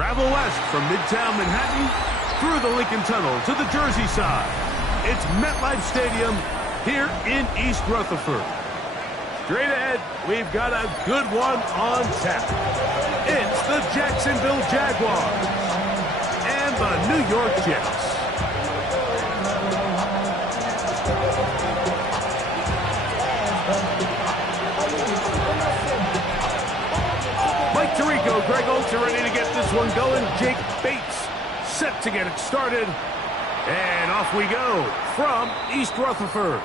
Travel west from Midtown Manhattan through the Lincoln Tunnel to the Jersey side. It's MetLife Stadium here in East Rutherford. Straight ahead, we've got a good one on tap. It's the Jacksonville Jaguars and the New York Jets. Mike Tirico, Greg Olsen ready to get this one going. Jake Bates set to get it started. And off we go from East Rutherford.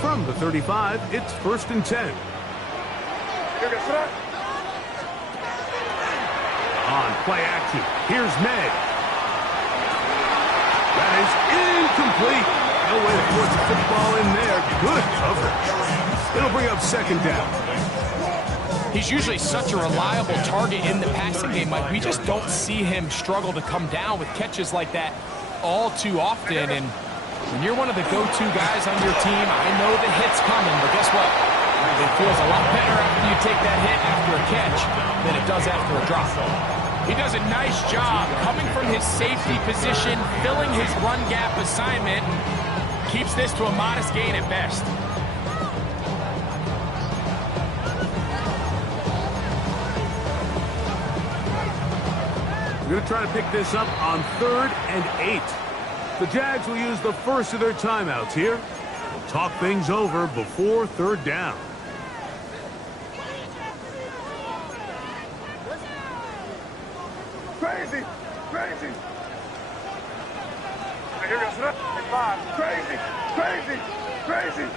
From the 35, it's 1st and 10. On play action, here's May. That is incomplete. No way to force the football in there. Good coverage. It'll bring up 2nd down. He's usually such a reliable target in the passing game, Mike. We just don't see him struggle to come down with catches like that all too often. And when you're one of the go-to guys on your team, I know the hit's coming, but guess what? It feels a lot better after you take that hit after a catch than it does after a drop. He does a nice job coming from his safety position, filling his run gap assignment, and keeps this to a modest gain at best. We're going to try to pick this up on 3rd and 8. The Jags will use the first of their timeouts here. We'll talk things over before 3rd down. Crazy! Crazy! Here goes 5. Crazy! Crazy! Crazy!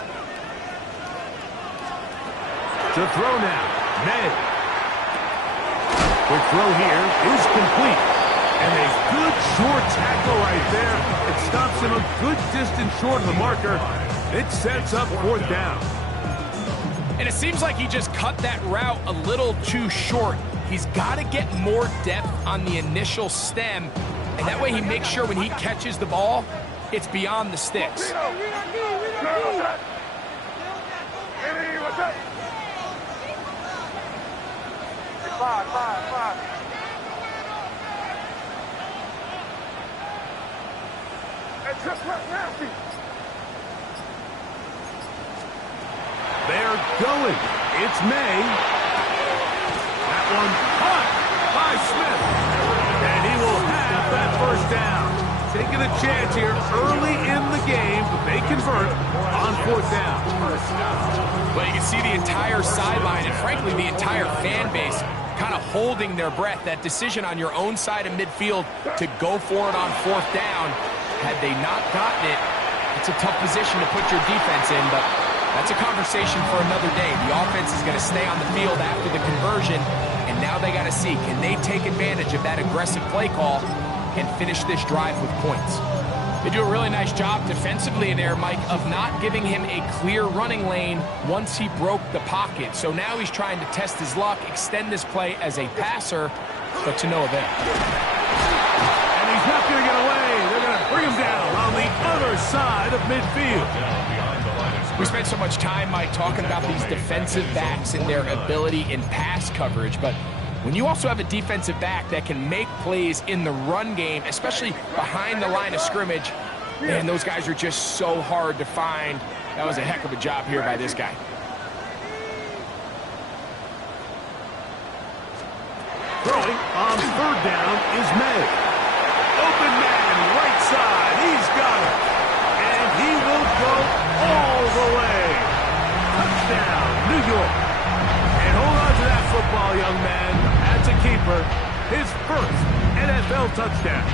To throw now, May. Quick throw here is complete. And a good short tackle right there. It stops him a good distance short of the marker. It sets up 4th down. And it seems like he just cut that route a little too short. He's got to get more depth on the initial stem, and that way he makes sure when he catches the ball, it's beyond the sticks. Five. That's just nasty. They're going. It's May. That one caught by Smith. And he will have that 1st down. Taking a chance here early in the game, but they convert on 4th down. Well, you can see the entire sideline and, frankly, the entire fan base kind of holding their breath. That decision on your own side of midfield to go for it on 4th down, had they not gotten it, it's a tough position to put your defense in, but that's a conversation for another day. The offense is going to stay on the field after the conversion, and now they got to see, can they take advantage of that aggressive play call and finish this drive with points? They do a really nice job defensively in there, Mike, of not giving him a clear running lane once he broke the pocket. So now he's trying to test his luck, extend this play as a passer, but to no avail. And he's not going to get away. They're going to bring him down on the other side of midfield. We spent so much time, Mike, talking about these defensive backs and their ability in pass coverage, but when you also have a defensive back that can make plays in the run game, especially behind the line of scrimmage, man, those guys are just so hard to find. That was a heck of a job here by this guy. Throwing on 3rd down is May. Open man, right side. He's got it. And he will go all the way. Touchdown, New York. And hold on to that football, young man. That's a keeper. His 1st NFL touchdown.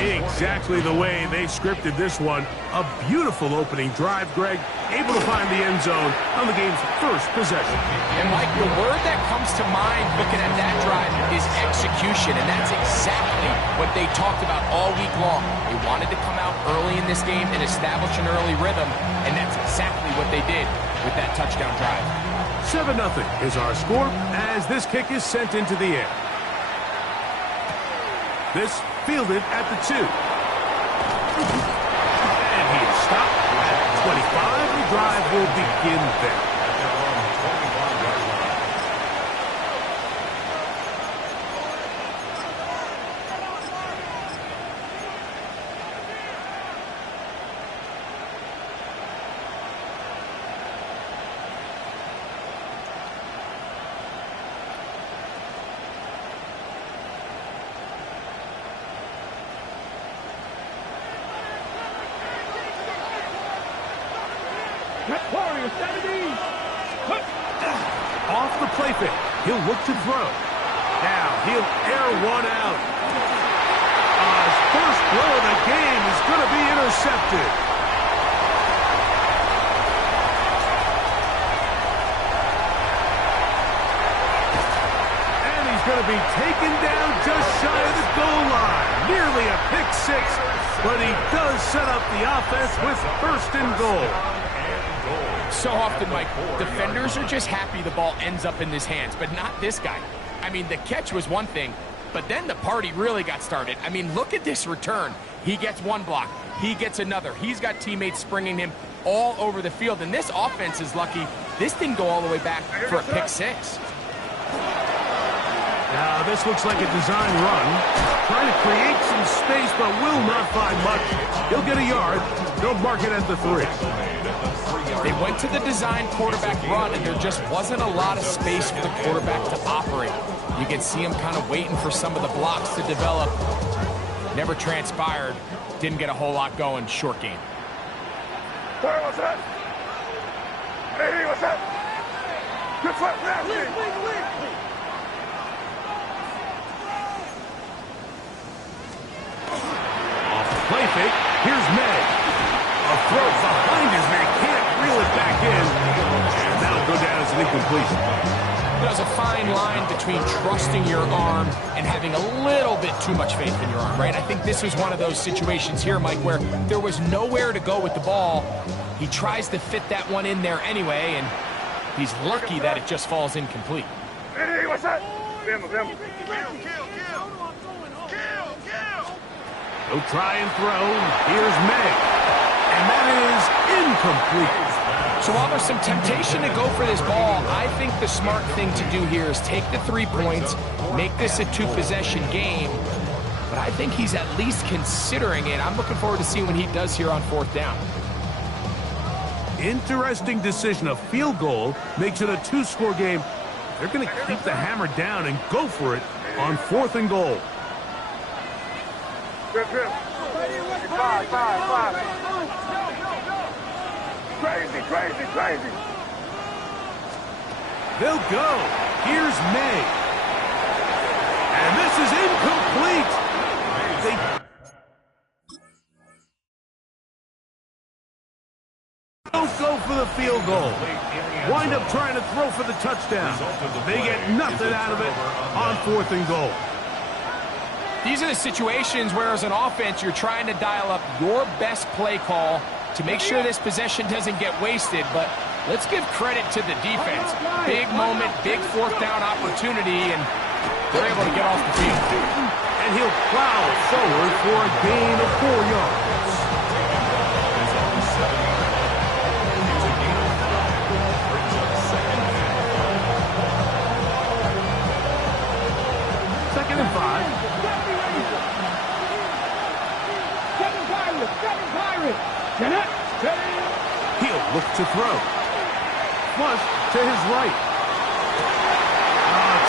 Exactly the way they scripted this one. A beautiful opening drive, Greg. Able to find the end zone on the game's 1st possession. And, Mike, the word that comes to mind looking at that drive is execution, and that's exactly what they talked about all week long. They wanted to come out early in this game and establish an early rhythm, and that's exactly what they did with that touchdown drive. 7-0 is our score as this kick is sent into the air. This fielded at the 2. And he is stopped at 25. The drive will begin there. Off the play fake. He'll look to throw. Now he'll air one out. His first blow of the game is going to be intercepted. And he's going to be taken down just shy of the goal line. Nearly a pick six, but he does set up the offense with first and goal. So often, Mike, defenders are just happy the ball ends up in his hands, but not this guy. I mean, the catch was one thing, but then the party really got started. I mean, look at this return. He gets one block. He gets another. He's got teammates springing him all over the field, and this offense is lucky. This didn't go all the way back for a pick six. Now, this looks like a design run. Trying to create some space, but will not find much. He'll get a yard. They'll mark it at the 3. They went to the design quarterback run, and there just wasn't a lot of space for the quarterback to operate. You can see him kind of waiting for some of the blocks to develop. Never transpired. Didn't get a whole lot going. Short game. Hey, what's up? Hey, what's up? Good foot, Off the play fake, here's May. A throw behind his man, can't reel it back in. And that'll go down as an incompletion. There's a fine line between trusting your arm and having a little bit too much faith in your arm, right? I think this was one of those situations here, Mike, where there was nowhere to go with the ball. He tries to fit that one in there anyway, and he's lucky that it just falls incomplete. Hey, what's up? Kill. He'll try and throw. Here's May. And that is incomplete. So while there's some temptation to go for this ball, I think the smart thing to do here is take the 3 points, make this a 2-possession game. But I think he's at least considering it. I'm looking forward to seeing what he does here on 4th down. Interesting decision. A field goal makes it a 2-score game. They're going to keep the hammer down and go for it on 4th and goal. Good. 5. Crazy. They'll go. Here's May. And this is incomplete. They don't go for the field goal. Wind up trying to throw for the touchdown. They get nothing out of it on 4th and goal. These are the situations where, as an offense, you're trying to dial up your best play call to make sure this possession doesn't get wasted. But let's give credit to the defense. Big moment, big 4th down opportunity, and they're able to get off the field. And he'll plow forward for a gain of 4 yards. Second and 5. He'll look to throw. Flush to his right.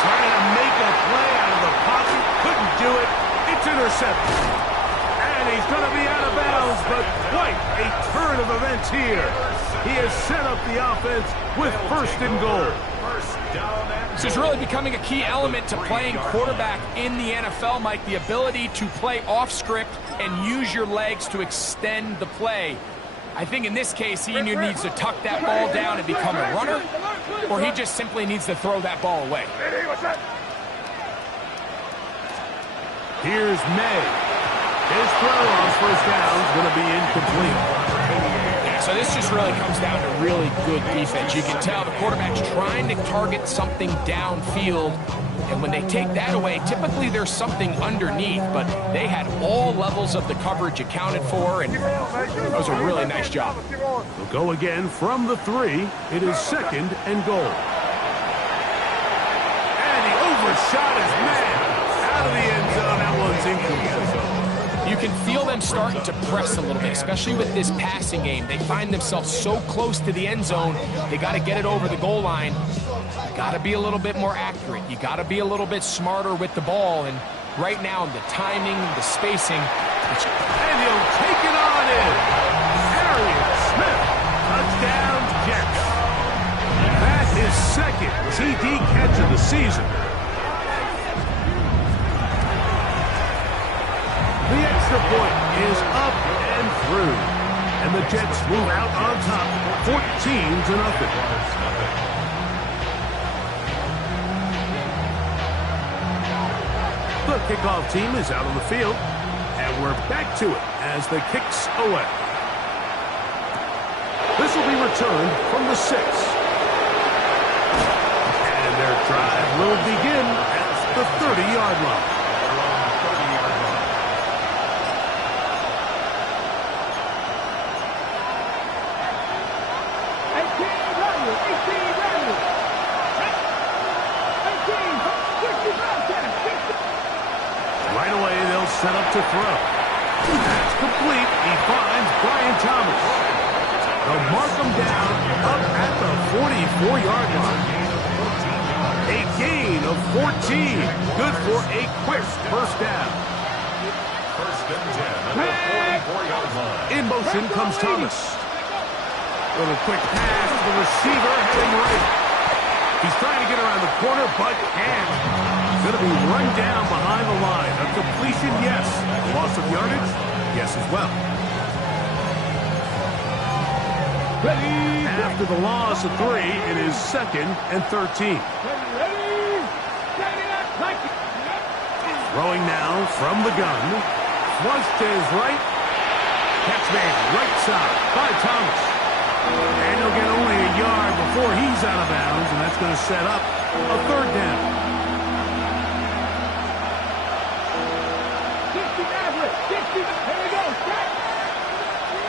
Trying to make a play out of the pocket. Couldn't do it. It's intercepted. And he's going to be out of bounds, but quite a turn of events here. He has set up the offense with 1st and goal. This is really becoming a key element to playing quarterback in the NFL, Mike. The ability to play off script and use your legs to extend the play. I think in this case, he either needs to tuck that ball down and become a runner, or he just simply needs to throw that ball away. Here's May. His throw on 1st down is going to be incomplete. So this just really comes down to really good defense. You can tell the quarterback's trying to target something downfield, and when they take that away, typically there's something underneath, but they had all levels of the coverage accounted for, and that was a really nice job. They'll go again from the 3. It is 2nd and goal. And he overshot his man out of the end zone. That one's incomplete. You can feel them starting to press a little bit, especially with this passing game. They find themselves so close to the end zone, they got to get it over the goal line. You got to be a little bit more accurate. You got to be a little bit smarter with the ball. And right now, the timing, the spacing. And he'll take it on in. Harriet Smith, touchdown Jets. That is 2nd TD catch of the season. The extra point is up and through. And the Jets move out on top, 14-0. The kickoff team is out on the field, and we're back to it as the kicks away. This will be returned from the 6. And their drive will begin at the 30-yard line. Right away, they'll set up to throw. That's complete. He finds Brian Thomas. They'll mark him down up at the 44-yard line. A gain of 14. Good for a quick first down. In motion comes Thomas. Little quick pass to the receiver heading right. He's trying to get around the corner, but can't. Going to be run down behind the line. A completion, yes. Loss of yardage, yes as well. After the loss of 3, it is 2nd and 13. Throwing now from the gun. Flush to his right. Catch made right side by Thomas. And he'll get only a yard before he's out of bounds, and that's going to set up a 3rd down. Here we go. Stop.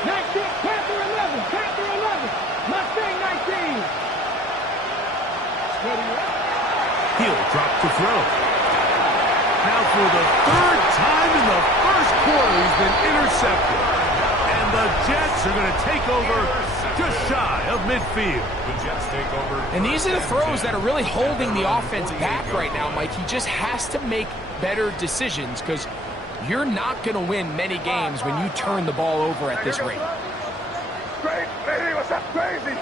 19. Panther 11. Panther 11. Mustang 19. He'll drop to throw. Now for the 3rd time in the first quarter, he's been intercepted. And the Jets are going to take over just shy of midfield. The Jets take over. And these are the throws that are really holding the offense back right now, Mike. He just has to make better decisions because you're not going to win many games when you turn the ball over at this rate. Crazy, what's up? Crazy.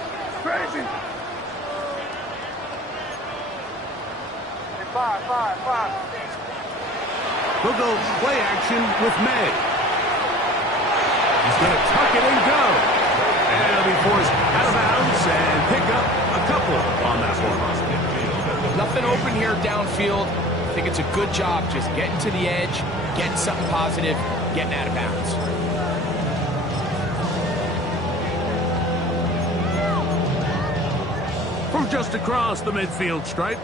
Five. They'll go play action with May. He's going to tuck it and go. And he'll be forced out of bounds and pick up a couple on that one. Nothing open here downfield. I think it's a good job just getting to the edge, getting something positive, getting out of bounds. From just across the midfield stripe,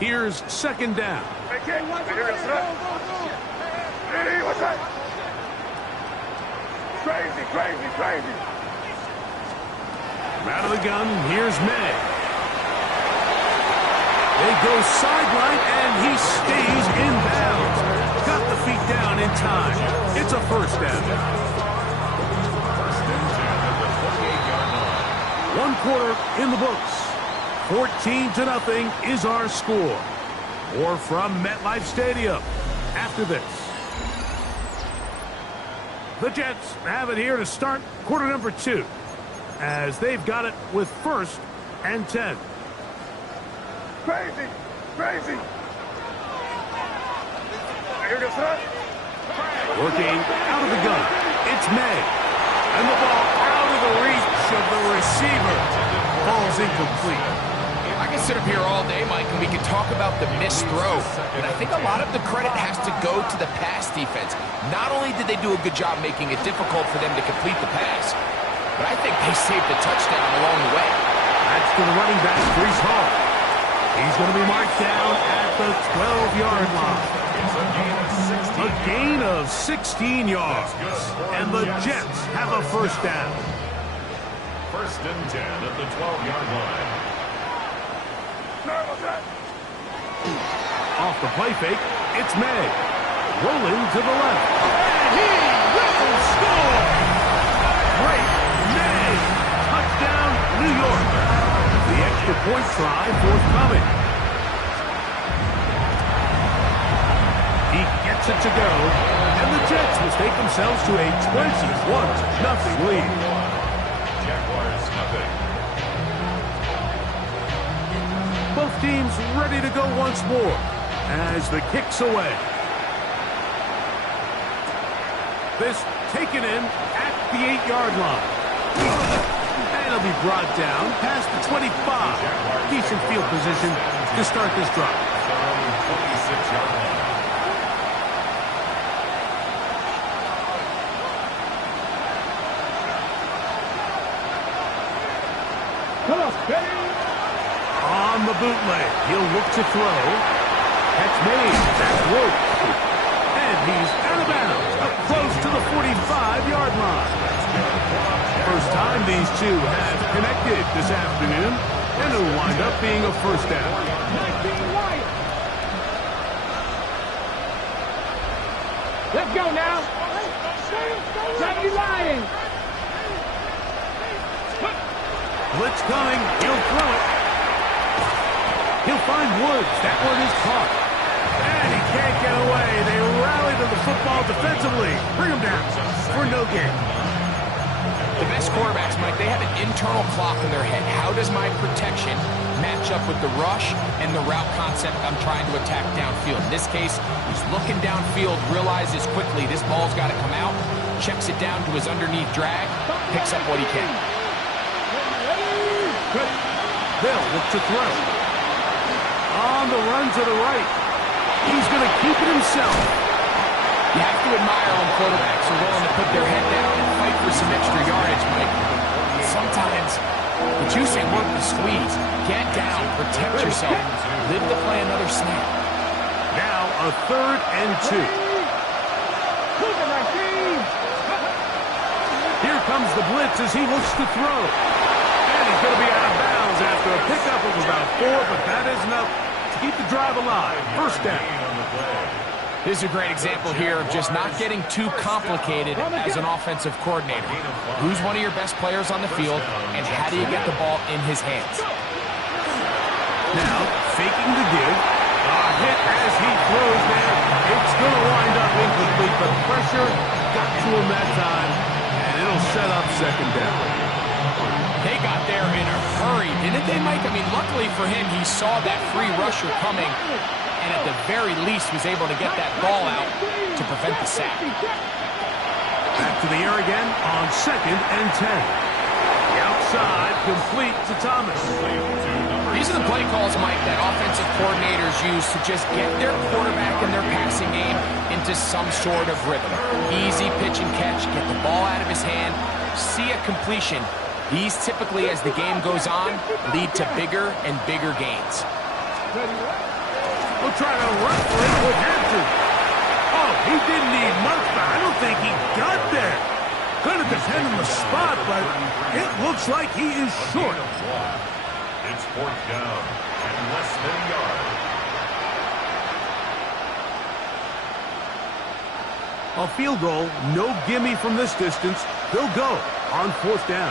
here's 2nd down. Hey, what's that? Crazy. From out of the gun, here's May. They go sideline, and he stays in bounds. Got the feet down in time. It's a 1st down. 1 quarter in the books. 14-0 is our score. Or from MetLife Stadium after this. The Jets have it here to start quarter number 2, as they've got it with 1st and 10. Crazy. Working out of the gun. It's May. And the ball out of the reach of the receiver. Ball's incomplete. I can sit up here all day, Mike, and we can talk about the missed throw. But I think a lot of the credit has to go to the pass defense. Not only did they do a good job making it difficult for them to complete the pass, but I think they saved the touchdown along the way. That's to the running back, Breece Hall. He's going to be marked down at the 12-yard line. A gain of 16 yards. And the Jets have a first down. First and 10 at the 12-yard line. Off the play fake, it's May. Rolling to the left. And he will score! Great May! Touchdown, New York. The extra point try forthcoming. He gets it to go, and the Jets mistake themselves to a 21-0 lead. Jaguars nothing. Both teams ready to go once more as the kick's away. This taken in at the 8-yard line. And it'll be brought down past the 25. Decent field position to start this drive. 26-yard line. Come on, steady. On the bootleg, he'll look to throw. Catch made. That's Roach. And he's out of bounds, up close to the 45-yard line. First time these two have connected this afternoon, and it'll wind up being a first down. Let's go now. Johnny Lions. Blitz coming. He'll throw it. He'll find Woods. That one is caught. And he can't get away. They rally to the football defensively. Bring him down for no gain. The best quarterbacks, Mike, they have an internal clock in their head. How does my protection match up with the rush and the route concept I'm trying to attack downfield? In this case, he's looking downfield, realizes quickly this ball's got to come out, checks it down to his underneath drag, picks up what he can. Bill look to throw. On the run to the right. He's going to keep it himself. You have to admire when quarterbacks are willing to put their head down and fight for some extra yardage, Mike. Sometimes, but you say work the squeeze. Get down, protect yourself, live to play another snap. Now a 3rd and 2. Here comes the blitz as he looks to throw. And he's going to be out of bounds after a pickup of about 4, but that is enough to keep the drive alive. First down. This is a great example here of just not getting too complicated as an offensive coordinator. Who's one of your best players on the field, and how do you get the ball in his hands? Now, faking the give. A hit as he throws there. It's going to wind up incomplete, but pressure got to him that time, and it'll set up second down. They got there in a hurry, didn't they, Mike? I mean, luckily for him, he saw that free rusher coming, and at the very least was able to get that ball out to prevent the sack. Back to the air again on 2nd and 10. The outside complete to Thomas. These are the play calls, Mike, that offensive coordinators use to just get their quarterback and their passing game into some sort of rhythm. Easy pitch and catch, get the ball out of his hand, see a completion. These typically, as the game goes on, lead to bigger and bigger gains. We'll try to run for it with Hampton. Oh, he didn't need much, but I don't think he got there. Going to depend on the spot, but it looks like he is short. It's 4th down and less than a yard. A field goal, no gimme from this distance. They'll go on 4th down.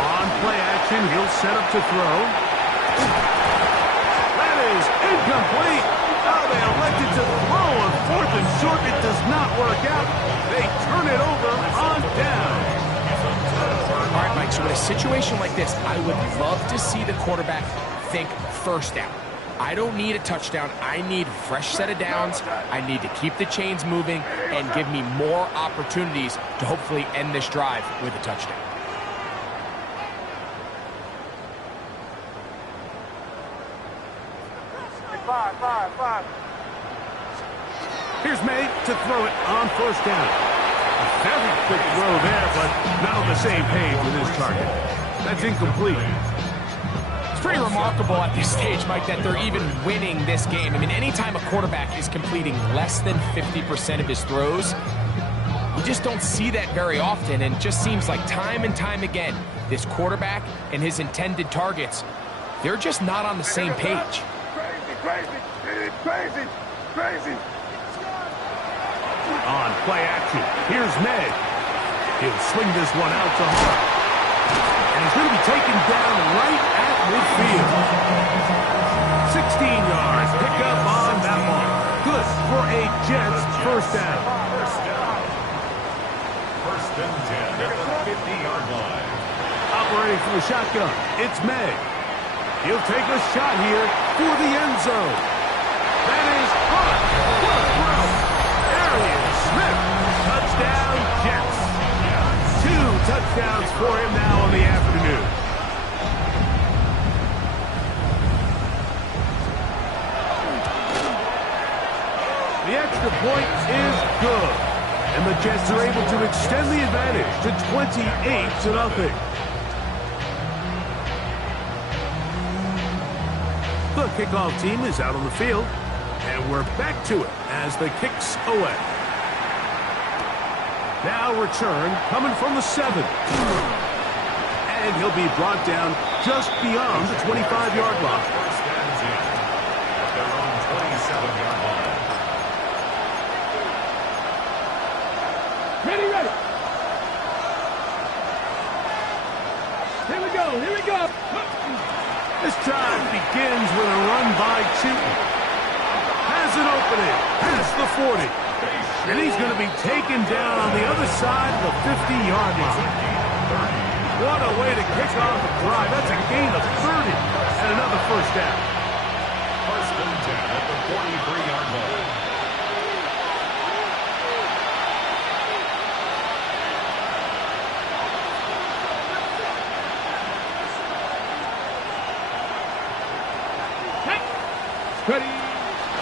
On play action, he'll set up to throw. That is incomplete. Oh, they elected to throw on 4th and short. It does not work out. They turn it over on down. All right, Mike, so in a situation like this, I would love to see the quarterback think first down. I don't need a touchdown. I need a fresh set of downs. I need to keep the chains moving and give me more opportunities to hopefully end this drive with a touchdown. Five. Here's May to throw it on 1st down. A Very quick throw there, but not on the same page with his target. That's incomplete. It's pretty remarkable at this stage, Mike, that they're even winning this game. I mean, anytime a quarterback is completing less than 50% of his throws, you just don't see that very often, and it just seems like time and time again, this quarterback and his intended targets, they're just not on the same page. Crazy. On play action, here's Meg. He'll swing this one out to Hart. And he's going to be taken down right at midfield. 16 yards, pick up on that one. Good for a Jets first down. First and 10 at the 50-yard line. Operating from the shotgun, it's Meg. He'll take a shot here for the end zone. That is Hart. What a throw. Arian Smith. Touchdown, Jets. 2 touchdowns for him now on the afternoon. The extra point is good. And the Jets are able to extend the advantage to 28-0. The kickoff team is out on the field, and we're back to it as the kicks away. Now return coming from the 7. And he'll be brought down just beyond the 25-yard line. First and 10 at their own 27-yard line. Ready. Here we go. This drive begins with a run by Chuton. Has an opening past the 40. And he's going to be taken down on the other side of the 50-yard line. What a way to kick off a drive. That's a gain of 30 and another first down. First and 10 at the 43-yard line. Ready.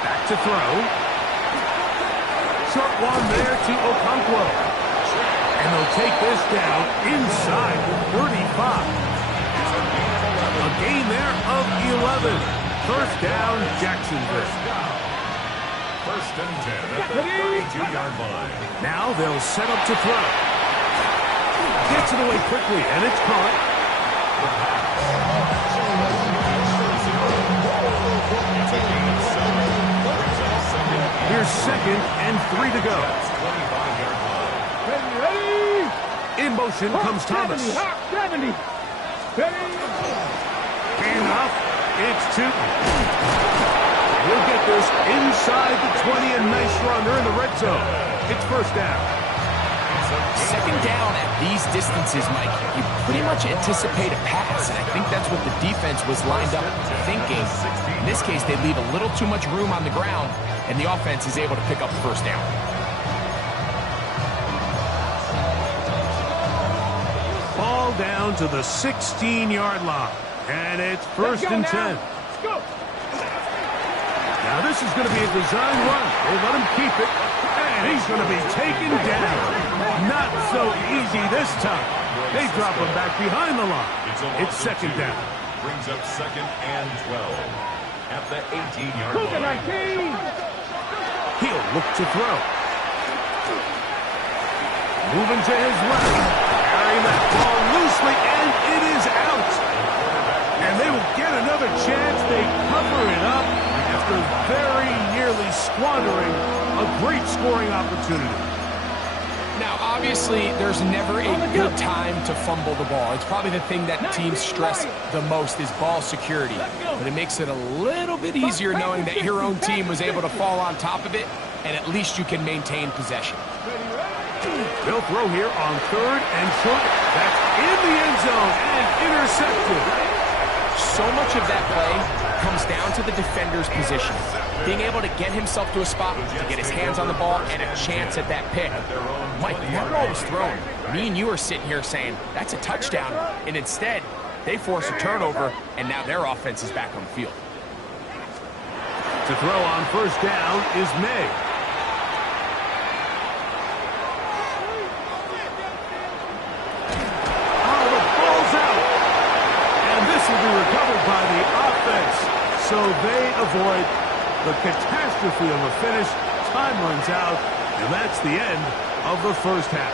Back to throw. Short one there to Okonkwo. And they'll take this down inside the 35. A gain there of 11. First down, Jacksonville. First and 10 at the 32-yard line. Now they'll set up to throw. Gets it away quickly, and it's caught. Here's 2nd and 3 to go. Ready. In motion comes Thomas. 70. Ready. Enough. It's Chuton. We'll get this inside the 20, and nice run. They're in the red zone. It's first down. Second down at these distances, Mike, you pretty much anticipate a pass, and I think that's what the defense was lined up thinking. In this case, they leave a little too much room on the ground, and the offense is able to pick up the first down. Ball down to the 16-yard line, and it's first and 10. Let's go. Now this is going to be a design run. They let him keep it, and he's going to be taken down. Not so easy this time. They drop him back behind the line. It's second down. Brings up 2nd and 12 at the 18-yard Cougar line. 19. He'll look to throw. Moving to his left. Carrying that ball loosely, and it is out. And they will get another chance. They cover it up after very nearly squandering a great scoring opportunity. Now, obviously, there's never a good time to fumble the ball. It's probably the thing that teams stress the most is ball security. But it makes it a little bit easier knowing that your own team was able to fall on top of it, and at least you can maintain possession. They'll throw here on 3rd and short. That's in the end zone and intercepted. So much of that play comes down to the defender's position. Being able to get himself to a spot, to get his hands on the ball, and a chance at that pick. Mike, when that ball was thrown, me and you are sitting here saying, that's a touchdown. And instead, they force a turnover, and now their offense is back on the field. To throw on first down is May. they avoid the catastrophe of a finish? Time runs out, and that's the end of the first half.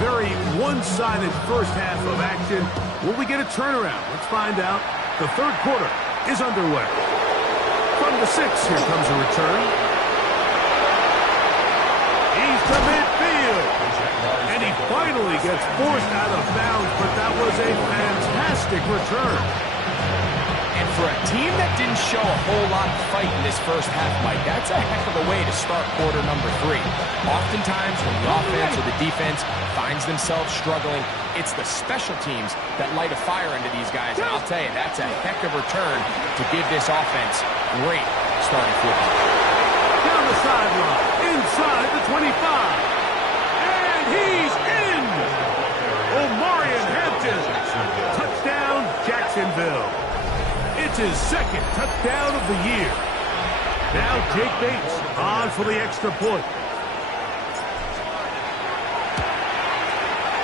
Very one-sided first half of action. Will we get a turnaround? Let's find out. The third quarter is underway. From the 6, here comes a return. He's to midfield. And he finally gets forced out of bounds, but that was a fantastic return. And for a team that didn't show a whole lot of fight in this first half, Mike, that's a heck of a way to start quarter number 3. Oftentimes, when the offense or the defense finds themselves struggling, it's the special teams that light a fire into these guys. And I'll tell you, that's a heck of a return to give this offense great starting football. Down the sideline, inside the 25. And he's in! Omarion Hampton. Touchdown, Jacksonville. It's his second touchdown of the year. Now Jake Bates on for the extra point.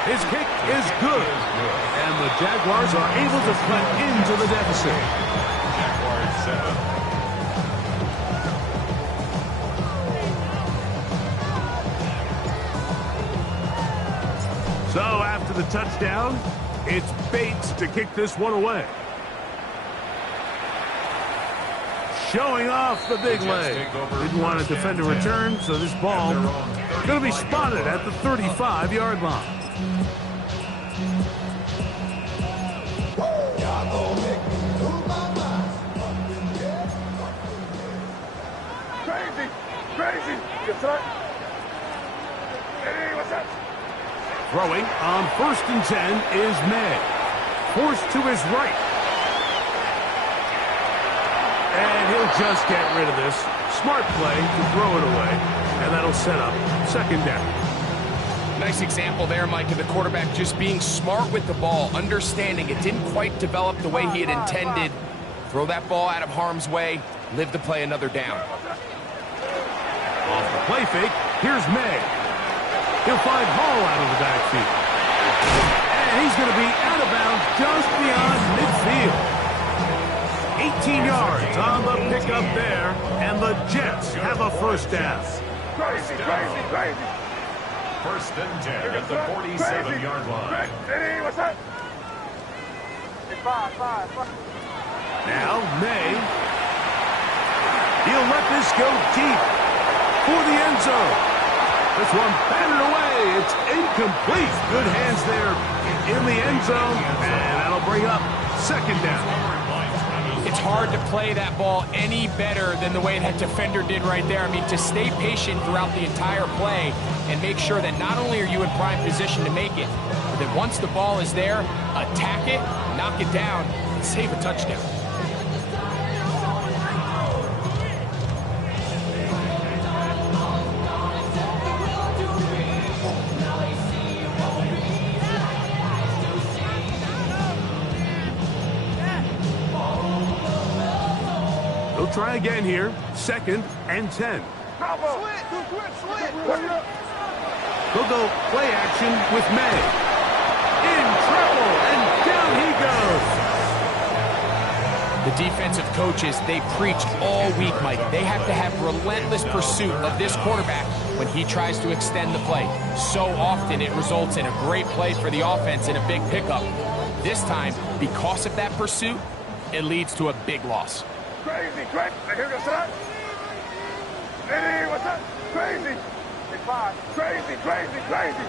His kick is good. And the Jaguars are able to cut into the deficit. Jaguars 7. So after the touchdown, it's Bates to kick this one away. Showing off the big leg. Didn't want to defend a return, so this ball going to be spotted at the 35-yard line. Crazy, crazy. Yes, sir. Hey, what's up? Throwing on 1st and 10 is May. Forced to his right. And he'll just get rid of this. Smart play to throw it away. And that'll set up 2nd down. Nice example there, Mike, of the quarterback just being smart with the ball, understanding it didn't quite develop the way he had intended. Throw that ball out of harm's way, live to play another down. Off the play fake, here's May. He'll find Hall out of the backfield. And he's going to be out of bounds just beyond midfield. 18 yards on the pickup there, and the Jets have a 1st down. Crazy, crazy, crazy. 1st and 10 at the 47-yard line. Hey, what's up? Hey, five. Now, May. He'll let this go deep for the end zone. This one batted away. It's incomplete. Good hands there in the end zone, and that'll bring up 2nd down. It's hard to play that ball any better than the way that defender did right there. I mean, to stay patient throughout the entire play and make sure that not only are you in prime position to make it, but that once the ball is there, attack it, knock it down, and save a touchdown. They'll try again here. 2nd and 10. They'll go play action with May. In trouble, and down he goes. The defensive coaches, they preach all week, Mike. They have to have relentless pursuit of this quarterback when he tries to extend the play. So often it results in a great play for the offense and a big pickup. This time, because of that pursuit, it leads to a big loss. Crazy, crazy. Here goes that. Hey, what's up? Crazy. Hey, 5. Crazy, crazy, crazy.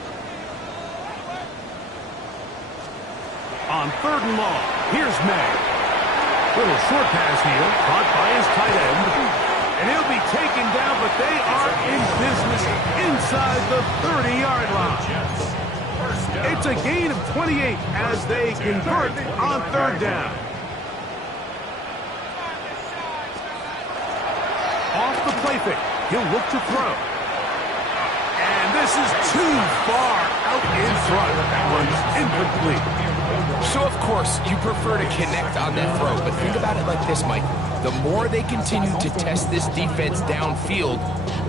On 3rd and long, here's May. Little short pass here, caught by his tight end. And he'll be taken down, but they are in business inside the 30-yard line. It's a gain of 28 as they convert on 3rd down. Off the play fake, he'll look to throw. And this is too far out in front. That one's incomplete. So, of course, you prefer to connect on that throw, but think about it like this, Mike. The more they continue to test this defense downfield,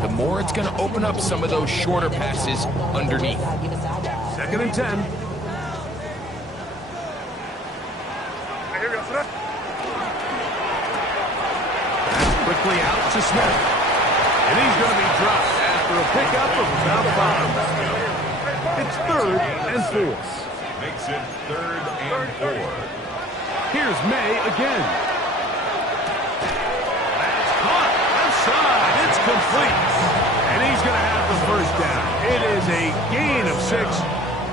the more it's going to open up some of those shorter passes underneath. 2nd and 10. Here we go, sir. Quickly out to Smith. And he's going to be dropped after a pickup of about 5. It's 3rd and 4. Makes it 3rd and 4. Here's May again. That's caught. Left side. It's complete. And he's going to have the 1st down. It is a gain of 6.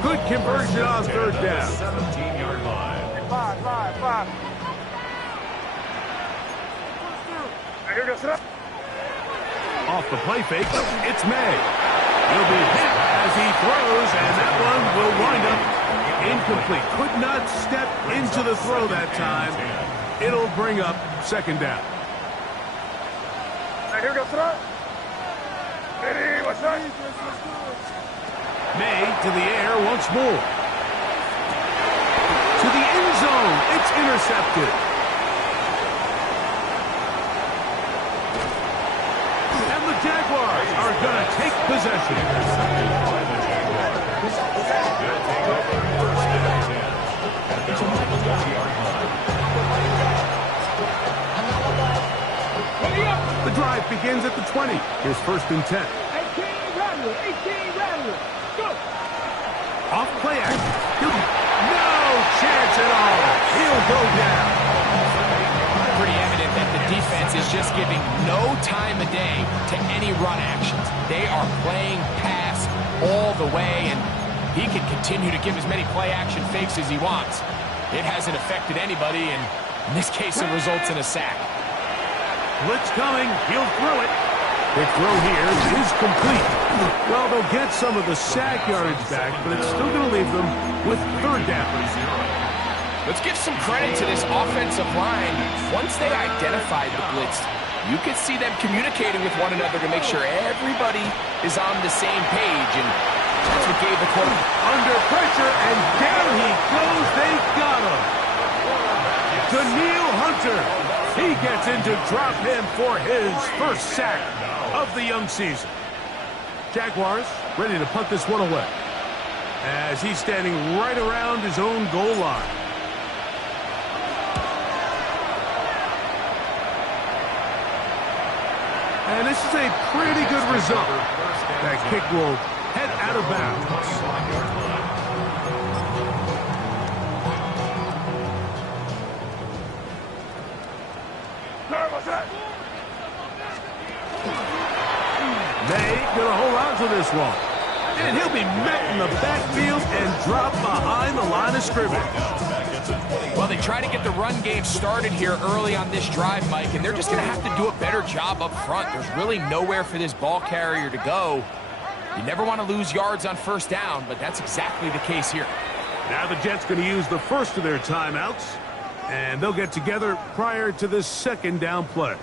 Good conversion on 3rd down. 17-yard line. 5. Here we go, sir. Off the play fake, it's May. He'll be hit as he throws, and that one will wind up incomplete. Could not step into the throw that time. It'll bring up 2nd down. Here we go, sir. Ready, what's that? May to the air once more. To the end zone. It's intercepted. And the Jaguars are going to take possession. The drive begins at the 20. Here's 1st and 10. 18 Rattler. Go. Off play action. No chance at all. He'll go down. Pretty evident that the defense is just giving no time of day to any run actions. They are playing pass all the way, and he can continue to give as many play action fakes as he wants. It hasn't affected anybody, and in this case, it results in a sack. Blitz coming. He'll throw it. The throw here is complete. Well, they'll get some of the sack yardage back, but it's still going to leave them with 3rd down. Let's give some credit to this offensive line. Once they identified the blitz, you could see them communicating with one another to make sure everybody is on the same page, and that's what gave the quarterback. Under pressure, and down he goes. They got him. Danielle Hunter. He gets in to drop him for his 1st sack of the young season. Jaguars ready to punt this one away as he's standing right around his own goal line. And this is a pretty good result. That kick will head out of bounds. May gonna hold on to this one. And he'll be met in the backfield and dropped behind the line of scrimmage. Well, they try to get the run game started here early on this drive, Mike, and they're just going to have to do a better job up front. There's really nowhere for this ball carrier to go. You never want to lose yards on 1st down, but that's exactly the case here. Now the Jets going to use the first of their timeouts, and they'll get together prior to this 2nd down play.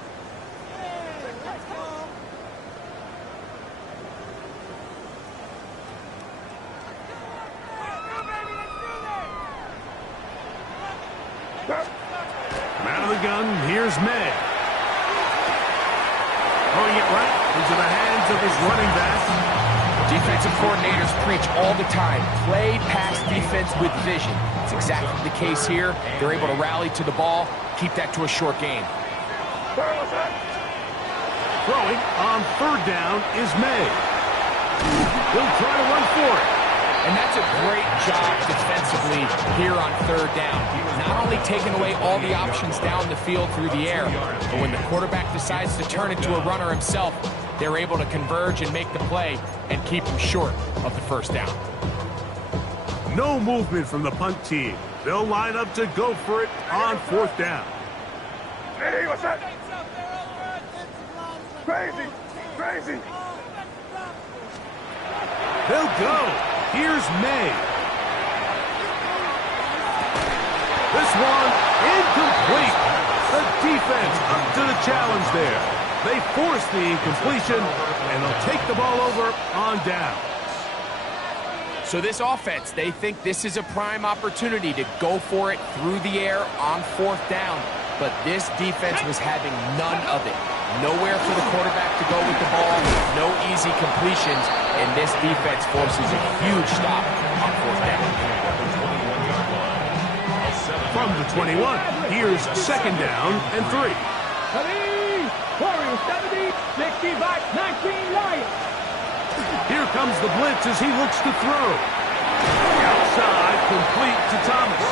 Out of the gun, here's May. Throwing it right into the hands of his running back. Defensive coordinators preach all the time, play pass defense with vision. It's exactly the case here. They're able to rally to the ball, keep that to a short gain. Throwing on 3rd down is May. He'll try to run for it. And that's a great job defensively here on 3rd down. Not only taking away all the options down the field through the air, but when the quarterback decides to turn into a runner himself, they're able to converge and make the play and keep him short of the 1st down. No movement from the punt team. They'll line up to go for it on 4th down. Hey, what's that? Crazy. They'll go. Here's May. This one incomplete. The defense up to the challenge there. They force the incompletion, and they'll take the ball over on downs. So this offense, they think this is a prime opportunity to go for it through the air on 4th down. But this defense was having none of it. Nowhere for the quarterback to go with the ball, no easy completions, and this defense forces a huge stop on 4th down. From the 21, here's 2nd down and 3. Warriors 70, 65, 19 Lions. Here comes the blitz as he looks to throw. Outside, complete to Thomas.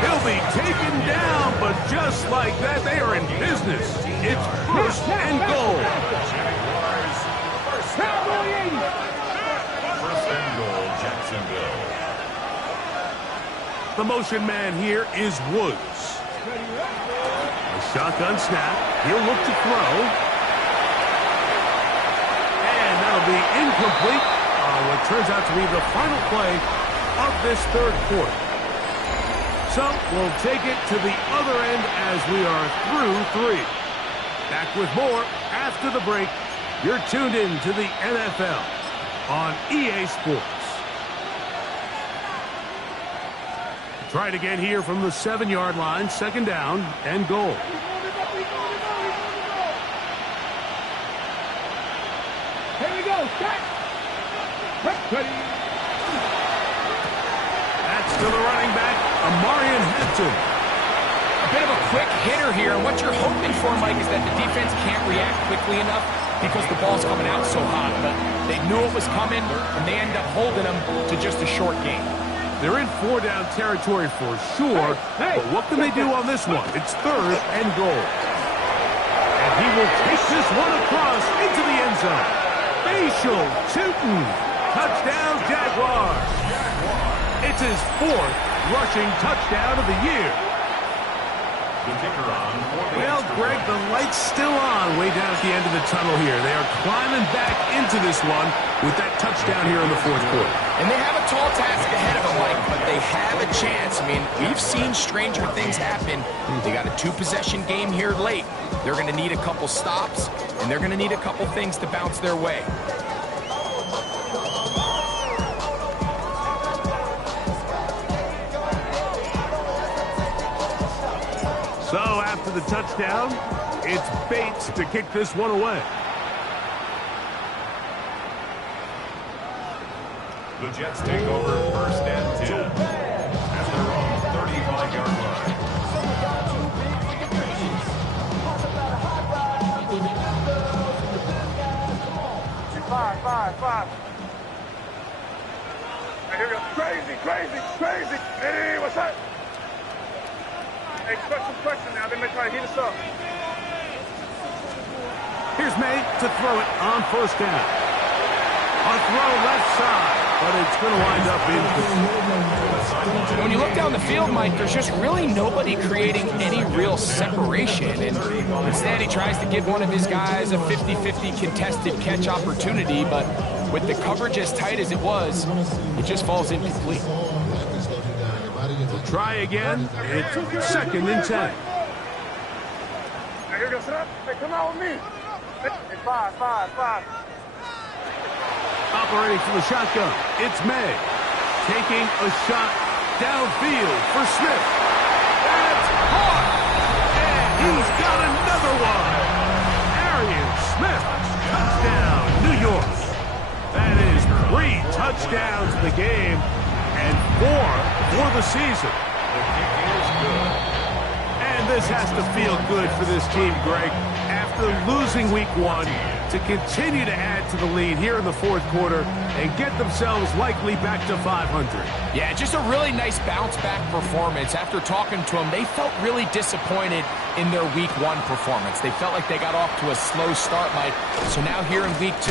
He'll be taken down, but just like that, they are in business. It's 1st and goal. Cowboy 80. 1st and goal, Jacksonville. The motion man here is Woods. A shotgun snap. He'll look to throw. And that'll be incomplete on what turns out to be the final play of this 3rd quarter. So we'll take it to the other end as we are through 3. Back with more after the break. You're tuned in to the NFL on EA Sports. Try it again here from the 7-yard line. 2nd down and goal. Here we go. Set. Ready. That's to the running back, Amarian Hampton. A bit of a quick hitter here, and what you're hoping for, Mike, is that the defense can't react quickly enough because the ball's coming out so hot. But they knew it was coming, and they end up holding them to just a short game. They're in 4-down territory for sure, but what can they do on this one? It's 3rd and goal. And he will take this one across into the end zone. Facial Tootin. Touchdown, Jaguars. It's his 4th rushing touchdown of the year. The kicker on for the Well, Greg, the light's still on way down at the end of the tunnel here. They are climbing back into this one with that touchdown here in the 4th quarter. And they have a tall task ahead of them, Mike, but they have a chance. I mean, we've seen stranger things happen. They got a 2-possession game here late. They're going to need a couple stops, and they're going to need a couple things to bounce their way. So after the touchdown, it's Bates to kick this one away. The Jets take over 1st and 10 at their own 35-yard line. 5. Hey, here we go. Crazy. Hey, what's up? Hey, question now. They may try to heat us up. Here's May to throw it on 1st down. A throw left side, but it's going to wind up incomplete. When you look down the field, Mike, there's just really nobody creating any real separation. And instead, he tries to give one of his guys a 50-50 contested catch opportunity, but with the coverage as tight as it was, it just falls incomplete. We'll try again. It's 2nd and 10. Hey, here we go. Sit up. Hey, come out with me. Hey, 5. Operating from the shotgun, it's May. Taking a shot downfield for Smith. That's caught! And he's got another one. Arian Smith, touchdown, New York. That is 3 touchdowns in the game and 4 for the season. The kick is good. And this has to feel good for this team, Greg. After losing week 1, to continue to add to the lead here in the 4th quarter and get themselves likely back to 500. Yeah, just a really nice bounce-back performance. After talking to them, they felt really disappointed in their week 1 performance. They felt like they got off to a slow start, Mike. So now here in week 2,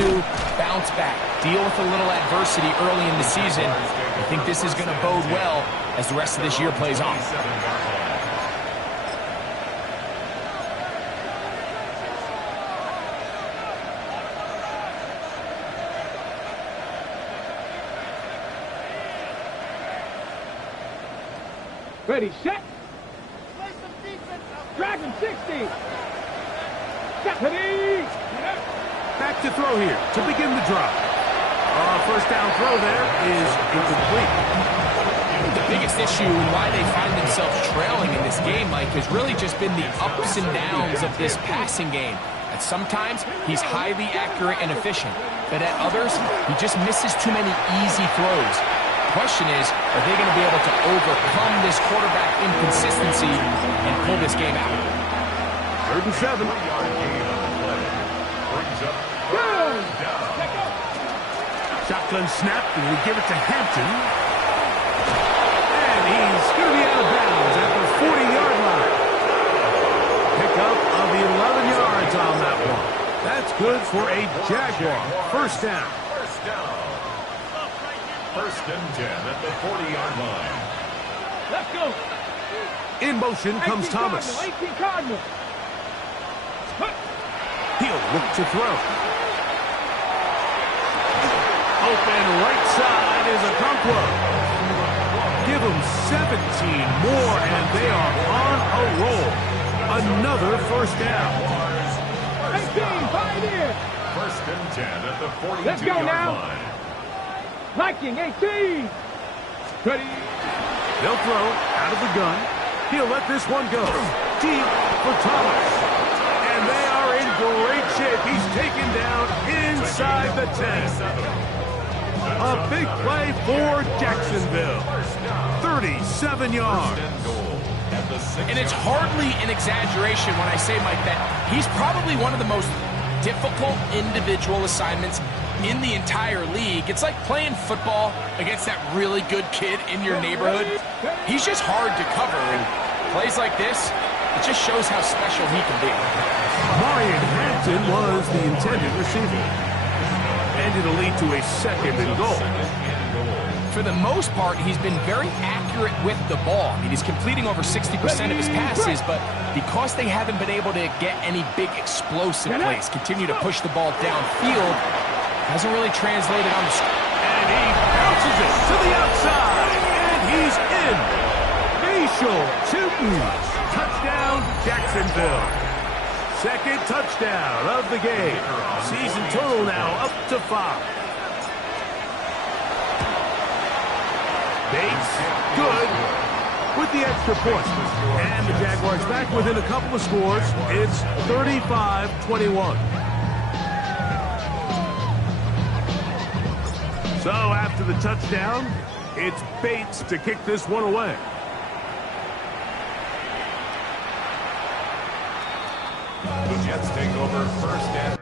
bounce back, deal with a little adversity early in the season. I think this is going to bode well as the rest of this year plays on. Ready, set. Dragon 60. Set. Ready. Back to throw here to begin the drive. A First down throw there is incomplete. The biggest issue and why they find themselves trailing in this game, Mike, has really just been the ups and downs of this passing game. At sometimes, he's highly accurate and efficient, but at others, he just misses too many easy throws. The question is, are they going to be able to overcome this quarterback inconsistency and pull this game out? 3rd and 7. Shotgun snap, and we give it to Hampton. And he's going to be out of bounds at the 40-yard line. Pickup of 11 yards on that one. That's good for a Jaguar. First down. First and 10 at the 40-yard line. Let's go. In motion comes Thomas. 18 Cardinal. He'll look to throw. Open right side is Okonkwo. Give them 17 more, and they are on a roll. Another first down. 18, Pioneer. First and 10 at the Let's go 42-yard now. line. Viking, 18. Ready. They'll throw out of the gun. He'll let this one go. Deep for Thomas. And they are in great shape. He's taken down inside the 10. A big play for Jacksonville. 37 yards. And it's hardly an exaggeration when I say, Mike, that he's probably one of the most difficult individual assignments in the entire league. It's like playing football against that really good kid in your neighborhood. He's just hard to cover, and plays like this, it just shows how special he can be. Marion Hampton was the intended receiver. And it'll lead to a 2nd and goal. For the most part, he's been very accurate with the ball. I mean, he's completing over 60% of his passes, but because they haven't been able to get any big explosive plays, continue to push the ball downfield, hasn't really translated on the street. And he bounces it to the outside, and he's in. Facial Tootin. Touchdown, Jacksonville. 2nd touchdown of the game. Season total now up to 5. Bates, good, with the extra point. And the Jaguars back within a couple of scores. It's 35-21. So after the touchdown, it's Bates to kick this one away. The Jets take over first and